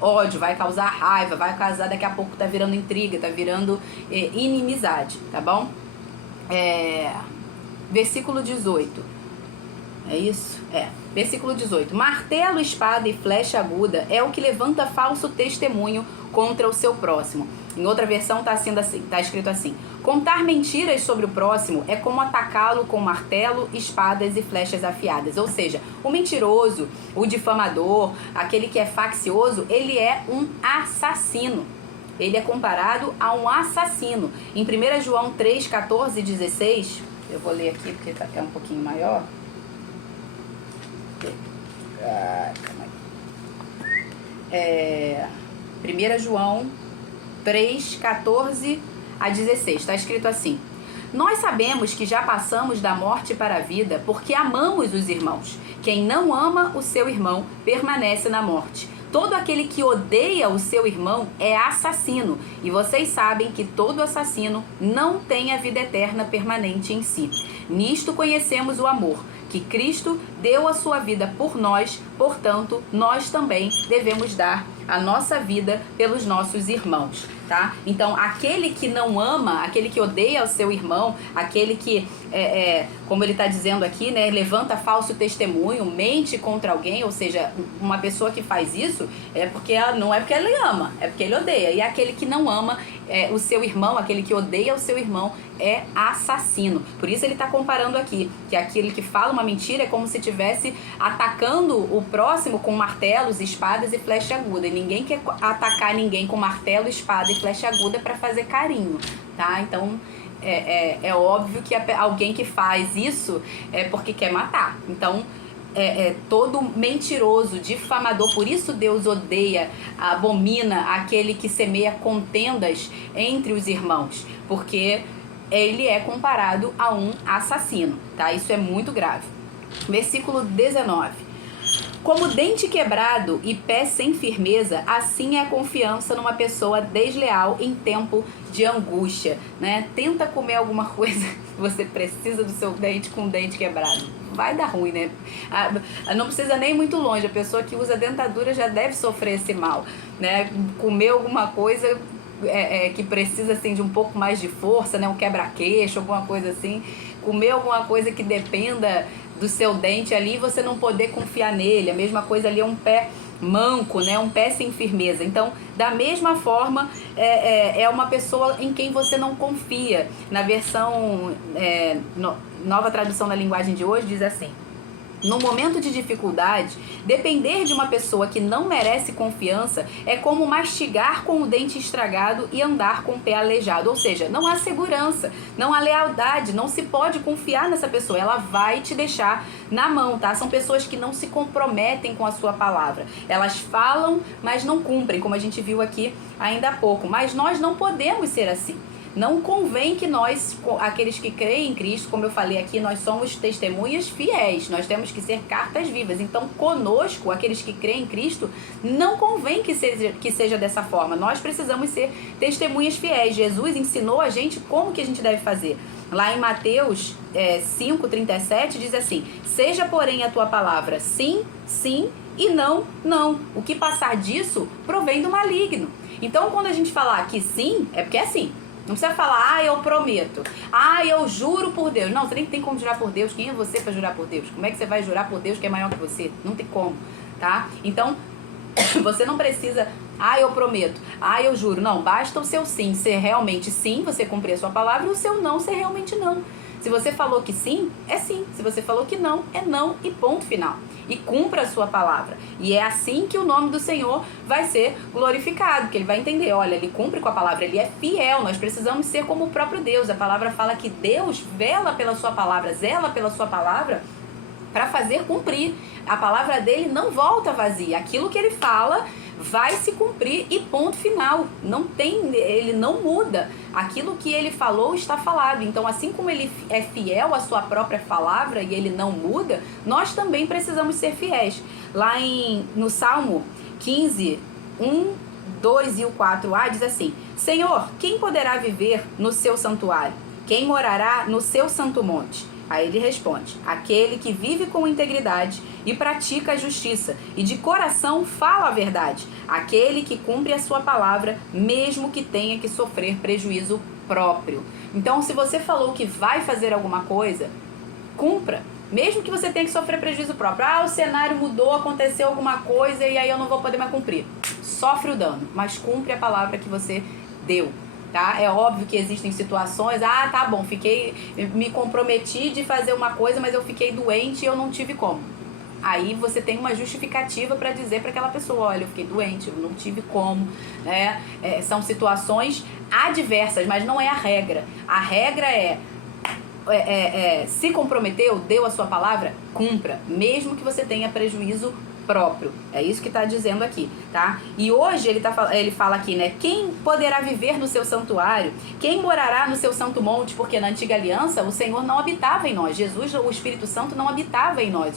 ódio, vai causar raiva, vai causar, daqui a pouco tá virando intriga, tá virando inimizade, tá bom? Versículo 18. É isso? É. Versículo 18. Martelo, espada e flecha aguda é o que levanta falso testemunho contra o seu próximo. Em outra versão está escrito assim: contar mentiras sobre o próximo é como atacá-lo com martelo, espadas e flechas afiadas. Ou seja, o mentiroso, o difamador, aquele que é faccioso, ele é um assassino. Ele é comparado a um assassino. Em 1 João 3, 14 e 16, eu vou ler aqui porque é um pouquinho maior. Calma aí. 1 João 3, 14 a 16, está escrito assim: nós sabemos que já passamos da morte para a vida porque amamos os irmãos. Quem não ama o seu irmão permanece na morte. Todo aquele que odeia o seu irmão é assassino, e vocês sabem que todo assassino não tem a vida eterna permanente em si. Nisto conhecemos o amor, que Cristo deu a sua vida por nós, portanto, nós também devemos dar a nossa vida pelos nossos irmãos, tá? Então, aquele que não ama, aquele que odeia o seu irmão, aquele que, como ele está dizendo aqui, né, levanta falso testemunho, mente contra alguém, ou seja, uma pessoa que faz isso, não é porque ele ama, é porque ele odeia. E aquele que não ama o seu irmão, aquele que odeia o seu irmão, é assassino. Por isso ele está comparando aqui, que aquele que fala uma mentira é como se estivesse atacando o próximo com martelos, espadas e flecha aguda. E ninguém quer atacar ninguém com martelo, espada e flecha aguda para fazer carinho, tá? Então é óbvio que alguém que faz isso é porque quer matar. Então todo mentiroso, difamador, por isso Deus odeia, abomina aquele que semeia contendas entre os irmãos, porque ele é comparado a um assassino, tá? Isso é muito grave. Versículo 19. Como dente quebrado e pé sem firmeza, assim é a confiança numa pessoa desleal em tempo de angústia, né? Tenta comer alguma coisa, você precisa do seu dente com o dente quebrado. Vai dar ruim, né? Não precisa nem ir muito longe, a pessoa que usa dentadura já deve sofrer esse mal, né? Comer alguma coisa que precisa assim, de um pouco mais de força, né? Um quebra-queixo, alguma coisa assim. Comer alguma coisa que dependa do seu dente ali, você não poder confiar nele. A mesma coisa ali é um pé manco, né? Um pé sem firmeza. Então, da mesma forma, é uma pessoa em quem você não confia. Na versão Nova Tradução da Linguagem de hoje diz assim: no momento de dificuldade, depender de uma pessoa que não merece confiança é como mastigar com o dente estragado e andar com o pé aleijado. Ou seja, não há segurança, não há lealdade, não se pode confiar nessa pessoa. Ela vai te deixar na mão, tá? São pessoas que não se comprometem com a sua palavra. Elas falam, mas não cumprem, como a gente viu aqui ainda há pouco. Mas nós não podemos ser assim. Não convém que nós, aqueles que creem em Cristo, como eu falei aqui, nós somos testemunhas fiéis, nós temos que ser cartas vivas. Então, conosco, aqueles que creem em Cristo, não convém que seja dessa forma. Nós precisamos ser testemunhas fiéis. Jesus ensinou a gente como que a gente deve fazer. Lá em Mateus 5:37 diz assim: seja, porém, a tua palavra sim, sim, e não, não. O que passar disso provém do maligno. Então, quando a gente falar que sim, é porque é sim. Não precisa falar, eu prometo. Eu juro por Deus. Não, você nem tem como jurar por Deus. Quem é você para jurar por Deus? Como é que você vai jurar por Deus que é maior que você? Não tem como, tá? Então, você não precisa, eu prometo, eu juro. Não, basta o seu sim ser realmente sim, você cumprir a sua palavra, e o seu não ser realmente não. Se você falou que sim, é sim. Se você falou que não, é não, e ponto final. E cumpra a sua palavra. E é assim que o nome do Senhor vai ser glorificado, que ele vai entender, olha, ele cumpre com a palavra, ele é fiel. Nós precisamos ser como o próprio Deus. A palavra fala que Deus vela pela sua palavra, zela pela sua palavra para fazer cumprir. A palavra dele não volta vazia. Aquilo que ele fala vai se cumprir e ponto final. Ele não muda. Aquilo que ele falou está falado. Então, assim como ele é fiel à sua própria palavra e ele não muda, nós também precisamos ser fiéis. Lá no Salmo 15, 1, 2 e o 4a diz assim: Senhor, quem poderá viver no seu santuário? Quem morará no seu santo monte? Aí ele responde: aquele que vive com integridade e pratica a justiça e de coração fala a verdade, aquele que cumpre a sua palavra, mesmo que tenha que sofrer prejuízo próprio. Então, se você falou que vai fazer alguma coisa, cumpra. Mesmo que você tenha que sofrer prejuízo próprio. O cenário mudou, aconteceu alguma coisa e aí eu não vou poder mais cumprir. Sofre o dano, mas cumpre a palavra que você deu. Tá? É óbvio que existem situações, tá bom, me comprometi de fazer uma coisa, mas eu fiquei doente e eu não tive como. Aí você tem uma justificativa para dizer para aquela pessoa, olha, eu fiquei doente, eu não tive como, né? São situações adversas, mas não é a regra. A regra se comprometeu, deu a sua palavra, cumpra, mesmo que você tenha prejuízo próprio. É isso que está dizendo aqui, tá? E hoje ele fala aqui, né? Quem poderá viver no seu santuário? Quem morará no seu santo monte? Porque na antiga aliança o Senhor não habitava em nós. Jesus, o Espírito Santo, não habitava em nós.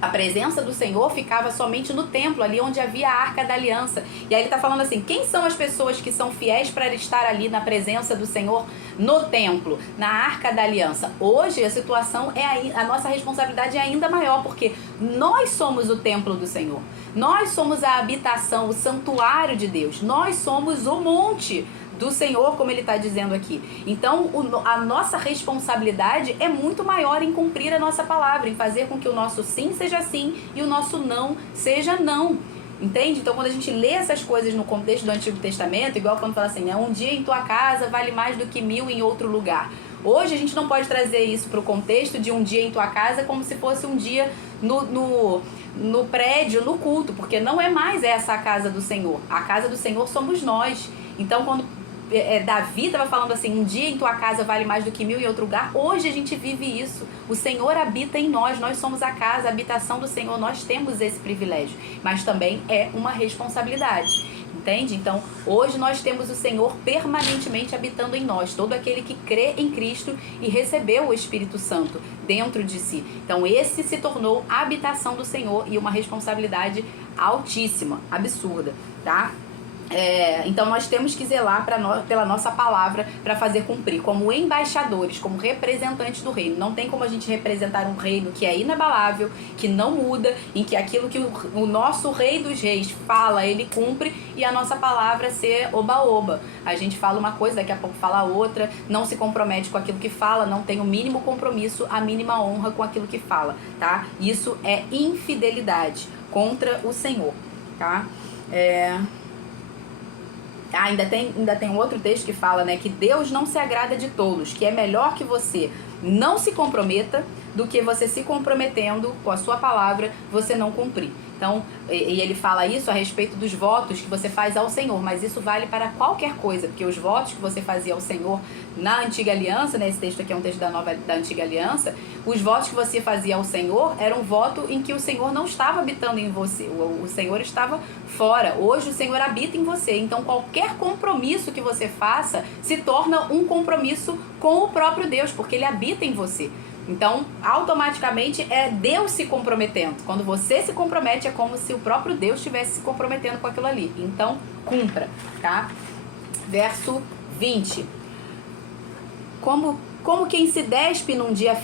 A presença do Senhor ficava somente no templo, ali onde havia a Arca da Aliança. E aí ele está falando assim, quem são as pessoas que são fiéis para estar ali na presença do Senhor no templo, na Arca da Aliança? Hoje a situação a nossa responsabilidade é ainda maior, porque nós somos o templo do Senhor. Nós somos a habitação, o santuário de Deus. Nós somos o monte do Senhor, como ele está dizendo aqui. Então, a nossa responsabilidade é muito maior em cumprir a nossa palavra, em fazer com que o nosso sim seja sim e o nosso não seja não. Entende? Então, quando a gente lê essas coisas no contexto do Antigo Testamento, igual quando fala assim, né, um dia em tua casa vale mais do que 1000 em outro lugar. Hoje a gente não pode trazer isso para o contexto de um dia em tua casa como se fosse um dia no prédio, no culto, porque não é mais essa a casa do Senhor. A casa do Senhor somos nós. Então, quando Davi estava falando assim, um dia em tua casa vale mais do que 1000 em outro lugar. Hoje a gente vive isso. O Senhor habita em nós, nós somos a casa, a habitação do Senhor, nós temos esse privilégio. Mas também é uma responsabilidade, entende? Então, hoje nós temos o Senhor permanentemente habitando em nós, todo aquele que crê em Cristo e recebeu o Espírito Santo dentro de si. Então, esse se tornou a habitação do Senhor e uma responsabilidade altíssima, absurda, tá? Então nós temos que zelar pela nossa palavra para fazer cumprir, como embaixadores, como representantes do reino. Não tem como a gente representar um reino que é inabalável, que não muda, em que aquilo que o nosso rei dos reis fala, ele cumpre, e a nossa palavra ser oba-oba. A gente fala uma coisa, daqui a pouco fala outra, não se compromete com aquilo que fala, não tem o mínimo compromisso, a mínima honra com aquilo que fala, tá? Isso é infidelidade contra o Senhor, tá? Ainda tem um outro texto que fala, né, que Deus não se agrada de tolos, que é melhor que você não se comprometa do que você se comprometendo com a sua palavra, você não cumprir. Então, e ele fala isso a respeito dos votos que você faz ao Senhor, mas isso vale para qualquer coisa, porque os votos que você fazia ao Senhor na Antiga Aliança, né, esse texto aqui é um texto da Antiga Aliança, os votos que você fazia ao Senhor eram um voto em que o Senhor não estava habitando em você, o Senhor estava fora. Hoje o Senhor habita em você, então qualquer compromisso que você faça se torna um compromisso com o próprio Deus, porque ele habita em você. Então, automaticamente é Deus se comprometendo. Quando você se compromete, é como se o próprio Deus estivesse se comprometendo com aquilo ali. Então, cumpra, tá? Verso 20. Como quem se despe num dia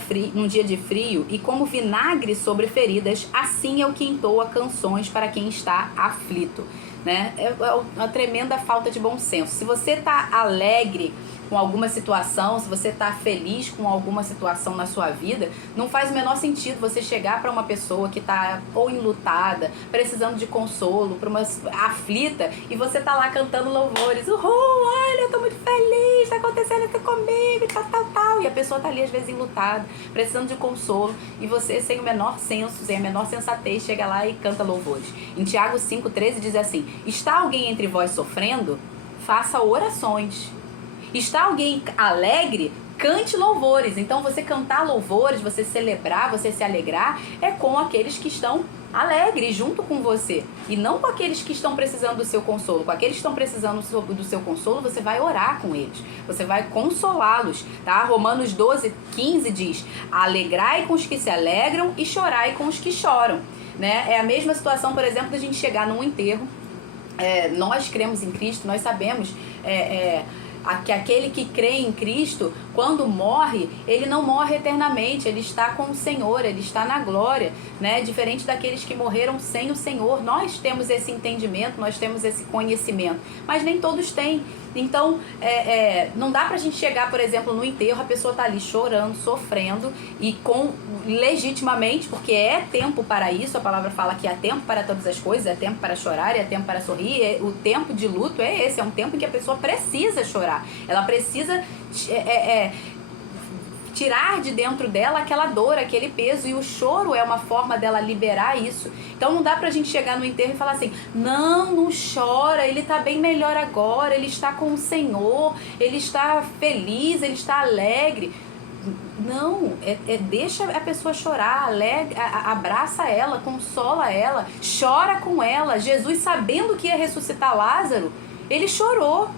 de frio e como vinagre sobre feridas, assim é o que entoa canções para quem está aflito, né? É uma tremenda falta de bom senso. Se você está alegre com alguma situação, se você está feliz com alguma situação na sua vida, não faz o menor sentido você chegar para uma pessoa que está ou enlutada, precisando de consolo, para uma aflita, e você tá lá cantando louvores, uhul, olha, eu tô muito feliz, tá acontecendo isso comigo, tal, e a pessoa tá ali às vezes enlutada, precisando de consolo, e você sem o menor senso, sem a menor sensatez, chega lá e canta louvores. Em Tiago 5,13 diz assim, está alguém entre vós sofrendo? Faça orações. Está alguém alegre? Cante louvores. Então você cantar louvores, você celebrar, você se alegrar, é com aqueles que estão alegres junto com você. E não com aqueles que estão precisando do seu consolo. Com aqueles que estão precisando do seu consolo, você vai orar com eles. Você vai consolá-los, tá? Romanos 12,15 diz, alegrai com os que se alegram e chorai com os que choram, né? É a mesma situação, por exemplo, da gente chegar num enterro. Nós cremos em Cristo, nós sabemos que aquele que crê em Cristo, quando morre, ele não morre eternamente, ele está com o Senhor, ele está na glória, né? Diferente daqueles que morreram sem o Senhor. Nós temos esse entendimento, nós temos esse conhecimento, mas nem todos têm. Então, não dá pra gente chegar, por exemplo, no enterro, a pessoa tá ali chorando, sofrendo, e legitimamente, porque é tempo para isso, a palavra fala que há tempo para todas as coisas, é tempo para chorar, é tempo para sorrir, o tempo de luto é esse, é um tempo em que a pessoa precisa chorar, ela precisa tirar de dentro dela aquela dor, aquele peso, e o choro é uma forma dela liberar isso. Então não dá pra gente chegar no enterro e falar assim, não chora, ele tá bem melhor agora, ele está com o Senhor, ele está feliz, ele está alegre. Não, deixa a pessoa chorar, abraça ela, consola ela, chora com ela. Jesus, sabendo que ia ressuscitar Lázaro, ele chorou.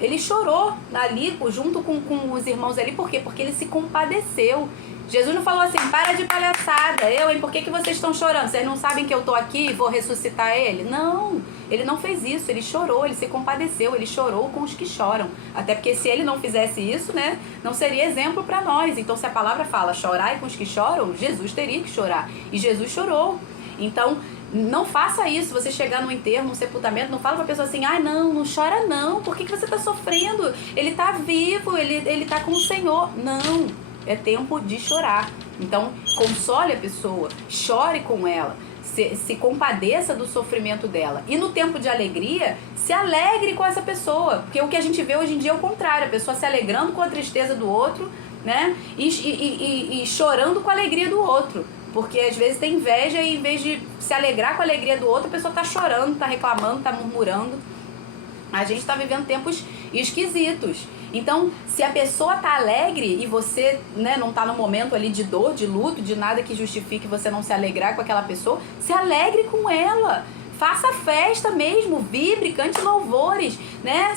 Ele chorou ali, junto com os irmãos ali. Por quê? Porque ele se compadeceu. Jesus não falou assim, para de palhaçada, por que vocês estão chorando? Vocês não sabem que eu tô aqui e vou ressuscitar ele? Não, ele não fez isso, ele chorou, ele se compadeceu, ele chorou com os que choram. Até porque se ele não fizesse isso, né, não seria exemplo para nós. Então se a palavra fala chorai com os que choram, Jesus teria que chorar. E Jesus chorou. Então, não faça isso, você chegar no enterro, no sepultamento, não fala pra pessoa assim, não chora não, por que você tá sofrendo? Ele tá vivo, ele tá com o Senhor. Não, é tempo de chorar. Então, console a pessoa, chore com ela, se compadeça do sofrimento dela. E no tempo de alegria, se alegre com essa pessoa, porque o que a gente vê hoje em dia é o contrário, a pessoa se alegrando com a tristeza do outro, né, e chorando com a alegria do outro. Porque às vezes tem inveja e em vez de se alegrar com a alegria do outro, a pessoa tá chorando, tá reclamando, tá murmurando. A gente tá vivendo tempos esquisitos. Então, se a pessoa tá alegre e você, né, não tá no momento ali de dor, de luto, de nada que justifique você não se alegrar com aquela pessoa, se alegre com ela. Faça festa mesmo, vibre, cante louvores, né?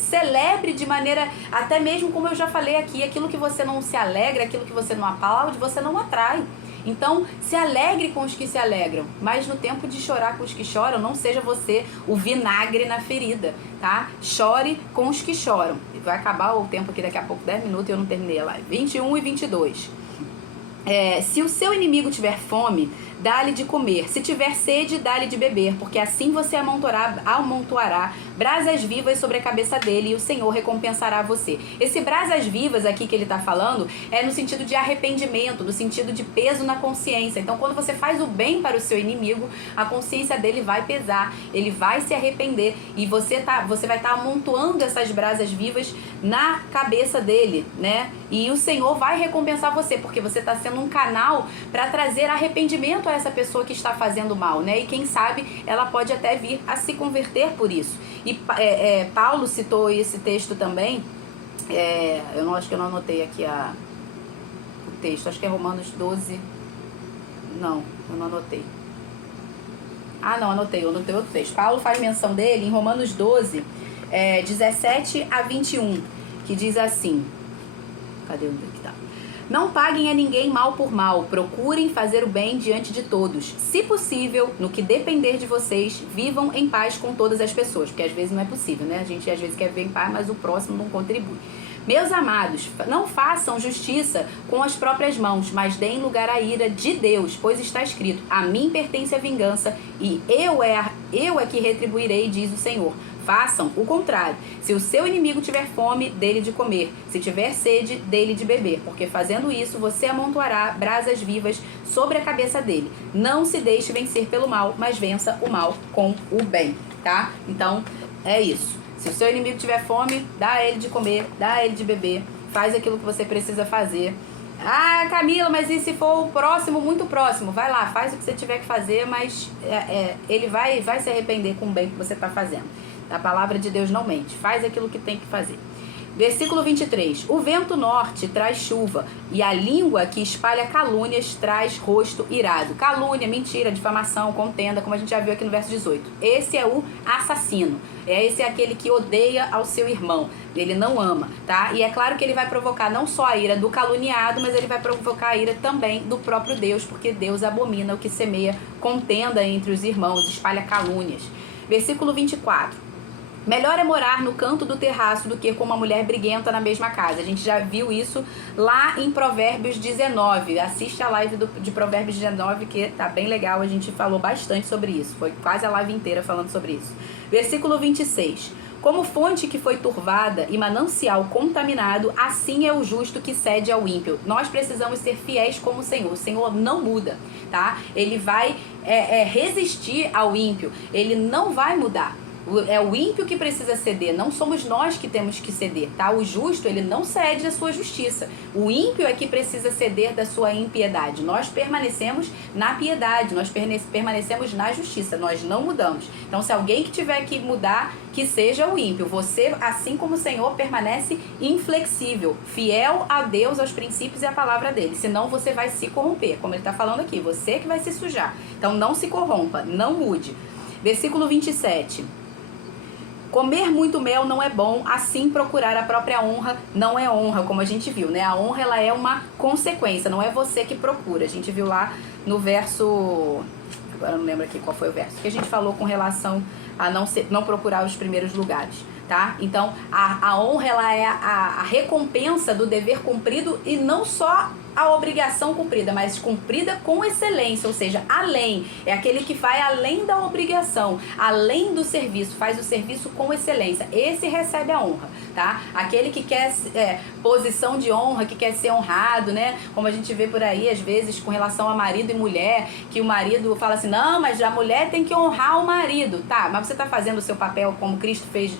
Celebre de maneira, até mesmo como eu já falei aqui, aquilo que você não se alegra, aquilo que você não aplaude, você não atrai. Então, se alegre com os que se alegram, mas no tempo de chorar com os que choram, não seja você o vinagre na ferida, tá? Chore com os que choram. Vai acabar o tempo aqui daqui a pouco, 10 minutos, e eu não terminei a live. 21 e 22. Se o seu inimigo tiver fome, dá-lhe de comer. Se tiver sede, dá-lhe de beber, porque assim você amontoará brasas vivas sobre a cabeça dele e o Senhor recompensará você. Esse brasas vivas aqui que ele está falando é no sentido de arrependimento, no sentido de peso na consciência. Então, quando você faz o bem para o seu inimigo, a consciência dele vai pesar, ele vai se arrepender e você vai estar amontoando essas brasas vivas na cabeça dele, né? E o Senhor vai recompensar você, porque você está sendo um canal para trazer arrependimento a essa pessoa que está fazendo mal, né? E quem sabe ela pode até vir a se converter por isso. E Paulo citou esse texto também. Acho que eu não anotei aqui o texto. Acho que é Romanos 12. Não, eu não anotei. Não, anotei. Eu anotei outro texto. Paulo faz menção dele em Romanos 12, 17 a 21, que diz assim. Cadê onde que tá? Não paguem a ninguém mal por mal, procurem fazer o bem diante de todos. Se possível, no que depender de vocês, vivam em paz com todas as pessoas, porque às vezes não é possível, né? A gente às vezes quer viver em paz, mas o próximo não contribui. Meus amados, não façam justiça com as próprias mãos, mas deem lugar à ira de Deus, pois está escrito, a mim pertence a vingança e eu é que retribuirei, diz o Senhor. Façam o contrário. Se o seu inimigo tiver fome, dê-lhe de comer. Se tiver sede, dê-lhe de beber. Porque fazendo isso, você amontoará brasas vivas sobre a cabeça dele. Não se deixe vencer pelo mal, mas vença o mal com o bem, tá? Então, é isso. Se o seu inimigo tiver fome, dá a ele de comer, dá a ele de beber. Faz aquilo que você precisa fazer. Camila, mas e se for o próximo, muito próximo? Vai lá, faz o que você tiver que fazer, mas ele vai se arrepender com o bem que você está fazendo. A palavra de Deus não mente. Faz aquilo que tem que fazer. Versículo 23. O vento norte traz chuva e a língua que espalha calúnias traz rosto irado. Calúnia, mentira, difamação, contenda, como a gente já viu aqui no verso 18. Esse é o assassino. Esse é aquele que odeia ao seu irmão. Ele não ama, tá? E é claro que ele vai provocar não só a ira do caluniado, mas ele vai provocar a ira também do próprio Deus, porque Deus abomina o que semeia contenda entre os irmãos, espalha calúnias. Versículo 24. Melhor é morar no canto do terraço do que com uma mulher briguenta na mesma casa. A gente já viu isso lá em Provérbios 19. Assiste a live de Provérbios 19, que tá bem legal. A gente falou bastante sobre isso. Foi quase a live inteira falando sobre isso. Versículo 26. Como fonte que foi turvada e manancial contaminado, assim é o justo que cede ao ímpio. Nós precisamos ser fiéis como o Senhor não muda, tá? Ele vai resistir ao ímpio, ele não vai mudar. É o ímpio que precisa ceder, não somos nós que temos que ceder, tá? O justo, ele não cede da sua justiça. O ímpio é que precisa ceder da sua impiedade. Nós permanecemos na piedade, nós permanecemos na justiça, nós não mudamos. Então, se alguém que tiver que mudar, que seja o ímpio. Você, assim como o Senhor, permanece inflexível, fiel a Deus, aos princípios e à palavra dele. Senão você vai se corromper, como ele está falando aqui. Você que vai se sujar. Então, não se corrompa, não mude. Versículo 27. Comer muito mel não é bom, assim procurar a própria honra não é honra, como a gente viu, né? A honra, ela é uma consequência, não é você que procura. A gente viu lá no verso... Agora eu não lembro aqui qual foi o verso. Que a gente falou com relação a não procurar os primeiros lugares, tá? Então, a honra, ela é a recompensa do dever cumprido e não só a obrigação cumprida, mas cumprida com excelência, ou seja, além, é aquele que vai além da obrigação, além do serviço, faz o serviço com excelência, esse recebe a honra, tá? Aquele que quer posição de honra, que quer ser honrado, né? Como a gente vê por aí, às vezes, com relação a marido e mulher, que o marido fala assim, não, mas a mulher tem que honrar o marido, tá? Mas você tá fazendo o seu papel como Cristo fez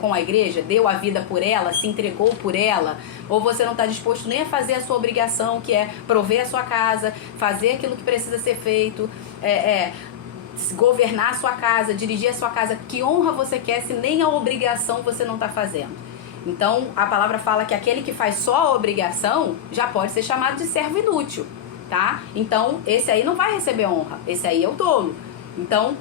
com a igreja, deu a vida por ela, se entregou por ela, ou você não está disposto nem a fazer a sua obrigação, que é prover a sua casa, fazer aquilo que precisa ser feito, governar a sua casa, dirigir a sua casa. Que honra você quer se nem a obrigação você não está fazendo? Então, a palavra fala que aquele que faz só a obrigação já pode ser chamado de servo inútil, tá? Então, esse aí não vai receber honra, esse aí é o tolo. Então,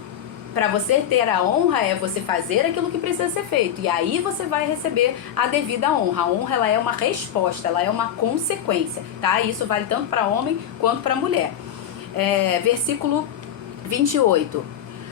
para você ter a honra é você fazer aquilo que precisa ser feito. E aí você vai receber a devida honra. A honra, ela é uma resposta, ela é uma consequência, tá? E isso vale tanto para homem quanto para mulher. Versículo 28.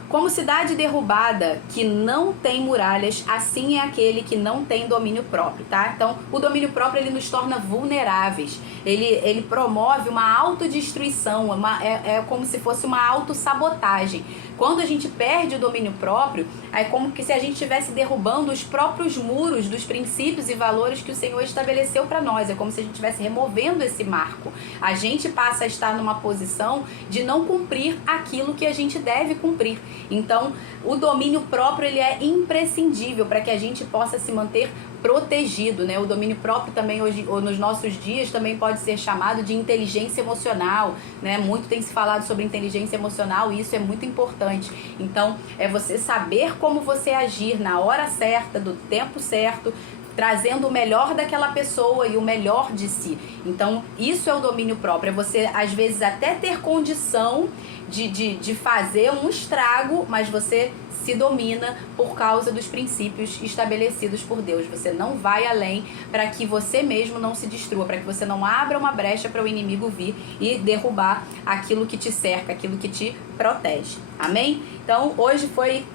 Como cidade derrubada que não tem muralhas, assim é aquele que não tem domínio próprio, tá? Então, o domínio próprio, ele nos torna vulneráveis. Ele promove uma autodestruição, é como se fosse uma autossabotagem. Quando a gente perde o domínio próprio, é como que se a gente estivesse derrubando os próprios muros dos princípios e valores que o Senhor estabeleceu para nós. É como se a gente estivesse removendo esse marco. A gente passa a estar numa posição de não cumprir aquilo que a gente deve cumprir. Então, o domínio próprio, ele é imprescindível para que a gente possa se manter protegido, né? O domínio próprio também hoje, ou nos nossos dias, também pode ser chamado de inteligência emocional, né? Muito tem se falado sobre inteligência emocional e isso é muito importante. Então, é você saber como você agir na hora certa, do tempo certo, trazendo o melhor daquela pessoa e o melhor de si. Então, isso é o domínio próprio. É você, às vezes, até ter condição de fazer um estrago, mas você se domina por causa dos princípios estabelecidos por Deus. Você não vai além para que você mesmo não se destrua, para que você não abra uma brecha para o inimigo vir e derrubar aquilo que te cerca, aquilo que te protege. Amém? Então, hoje foi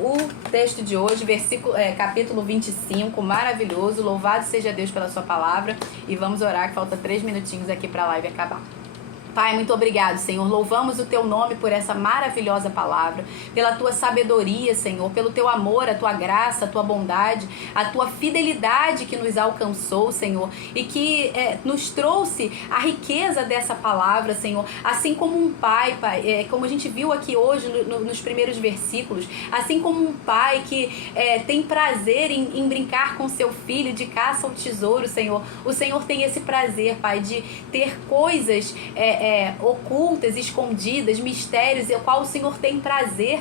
o texto de hoje, capítulo 25, maravilhoso. Louvado seja Deus pela sua palavra. E vamos orar, que falta 3 minutinhos aqui para a live acabar. Pai, muito obrigado, Senhor. Louvamos o Teu nome por essa maravilhosa palavra, pela Tua sabedoria, Senhor, pelo Teu amor, a Tua graça, a Tua bondade, a Tua fidelidade que nos alcançou, Senhor, e que nos trouxe a riqueza dessa palavra, Senhor, assim como um pai, como a gente viu aqui hoje nos primeiros versículos, assim como um pai que tem prazer em brincar com seu filho, de caça ao tesouro, Senhor. O Senhor tem esse prazer, Pai, de ter coisas ocultas, escondidas, mistérios, o qual o Senhor tem prazer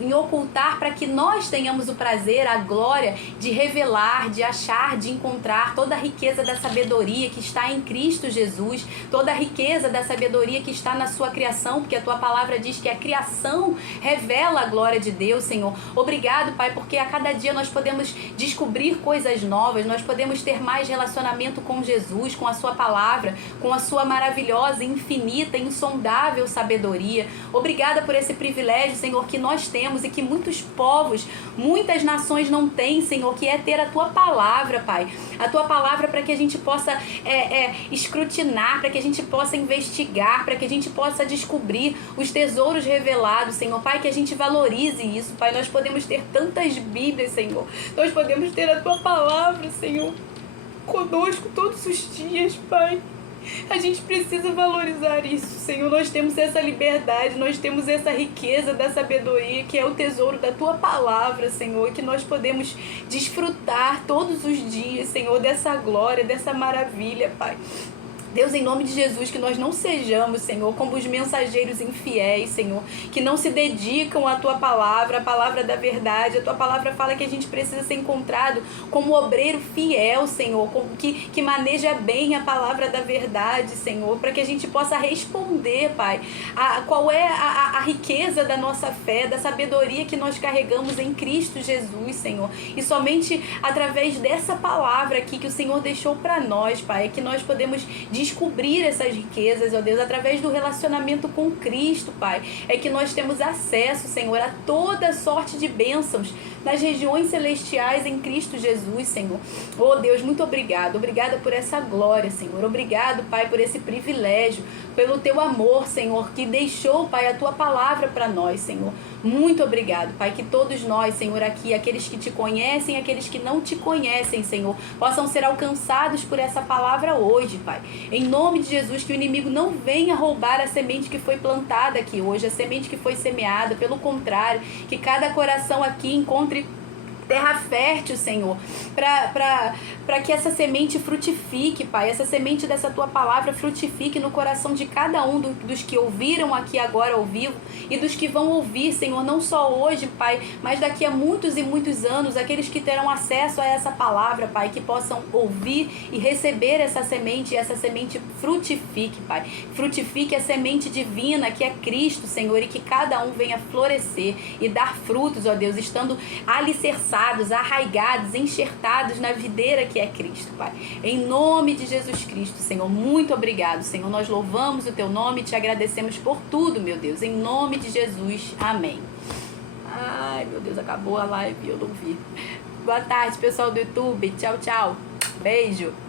em ocultar, para que nós tenhamos o prazer, a glória de revelar, de achar, de encontrar toda a riqueza da sabedoria que está em Cristo Jesus, toda a riqueza da sabedoria que está na sua criação, porque a Tua palavra diz que a criação revela a glória de Deus, Senhor. Obrigado, Pai, porque a cada dia nós podemos descobrir coisas novas, nós podemos ter mais relacionamento com Jesus, com a Sua palavra, com a Sua maravilhosa maravilhosa, infinita, insondável sabedoria. Obrigada por esse privilégio, Senhor, que nós temos e que muitos povos, muitas nações não têm, Senhor, que é ter a Tua palavra, Pai. A Tua palavra para que a gente possa escrutinar, para que a gente possa investigar, para que a gente possa descobrir os tesouros revelados, Senhor. Pai, que a gente valorize isso, Pai. Nós podemos ter tantas Bíblias, Senhor. Nós podemos ter a Tua palavra, Senhor, conosco todos os dias, Pai. A gente precisa valorizar isso, Senhor. Nós temos essa liberdade, nós temos essa riqueza da sabedoria, que é o tesouro da Tua palavra, Senhor, que nós podemos desfrutar todos os dias, Senhor, dessa glória, dessa maravilha, Pai. Deus, em nome de Jesus, que nós não sejamos, Senhor, como os mensageiros infiéis, Senhor, que não se dedicam à Tua palavra, a palavra da verdade. A Tua palavra fala que a gente precisa ser encontrado como obreiro fiel, Senhor, que maneja bem a palavra da verdade, Senhor, para que a gente possa responder, Pai, qual é a riqueza da nossa fé, da sabedoria que nós carregamos em Cristo Jesus, Senhor. E somente através dessa palavra aqui que o Senhor deixou para nós, Pai, é que nós podemos descobrir essas riquezas, ó Deus, através do relacionamento com Cristo, Pai. É que nós temos acesso, Senhor, a toda sorte de bênçãos nas regiões celestiais em Cristo Jesus, Senhor. Oh Deus, muito obrigado. Obrigada por essa glória, Senhor. Obrigado, Pai, por esse privilégio, pelo Teu amor, Senhor, que deixou, Pai, a Tua palavra para nós, Senhor. Muito obrigado, Pai, que todos nós, Senhor, aqui, aqueles que Te conhecem, aqueles que não Te conhecem, Senhor, possam ser alcançados por essa palavra hoje, Pai. Em nome de Jesus, que o inimigo não venha roubar a semente que foi plantada aqui hoje, a semente que foi semeada. Pelo contrário, que cada coração aqui encontre terra fértil, Senhor, para que essa semente frutifique, Pai, essa semente dessa Tua palavra frutifique no coração de cada um dos que ouviram aqui agora ao vivo e dos que vão ouvir, Senhor, não só hoje, Pai, mas daqui a muitos e muitos anos, aqueles que terão acesso a essa palavra, Pai, que possam ouvir e receber essa semente, e essa semente frutifique, Pai, frutifique a semente divina que é Cristo, Senhor, e que cada um venha florescer e dar frutos, ó Deus, estando alicerçados, arraigados, enxertados na videira que é Cristo, Pai. Em nome de Jesus Cristo, Senhor, muito obrigado, Senhor. Nós louvamos o Teu nome e Te agradecemos por tudo, meu Deus. Em nome de Jesus, amém. Ai, meu Deus, acabou a live e eu não vi. Boa tarde, pessoal do YouTube. Tchau, tchau. Beijo.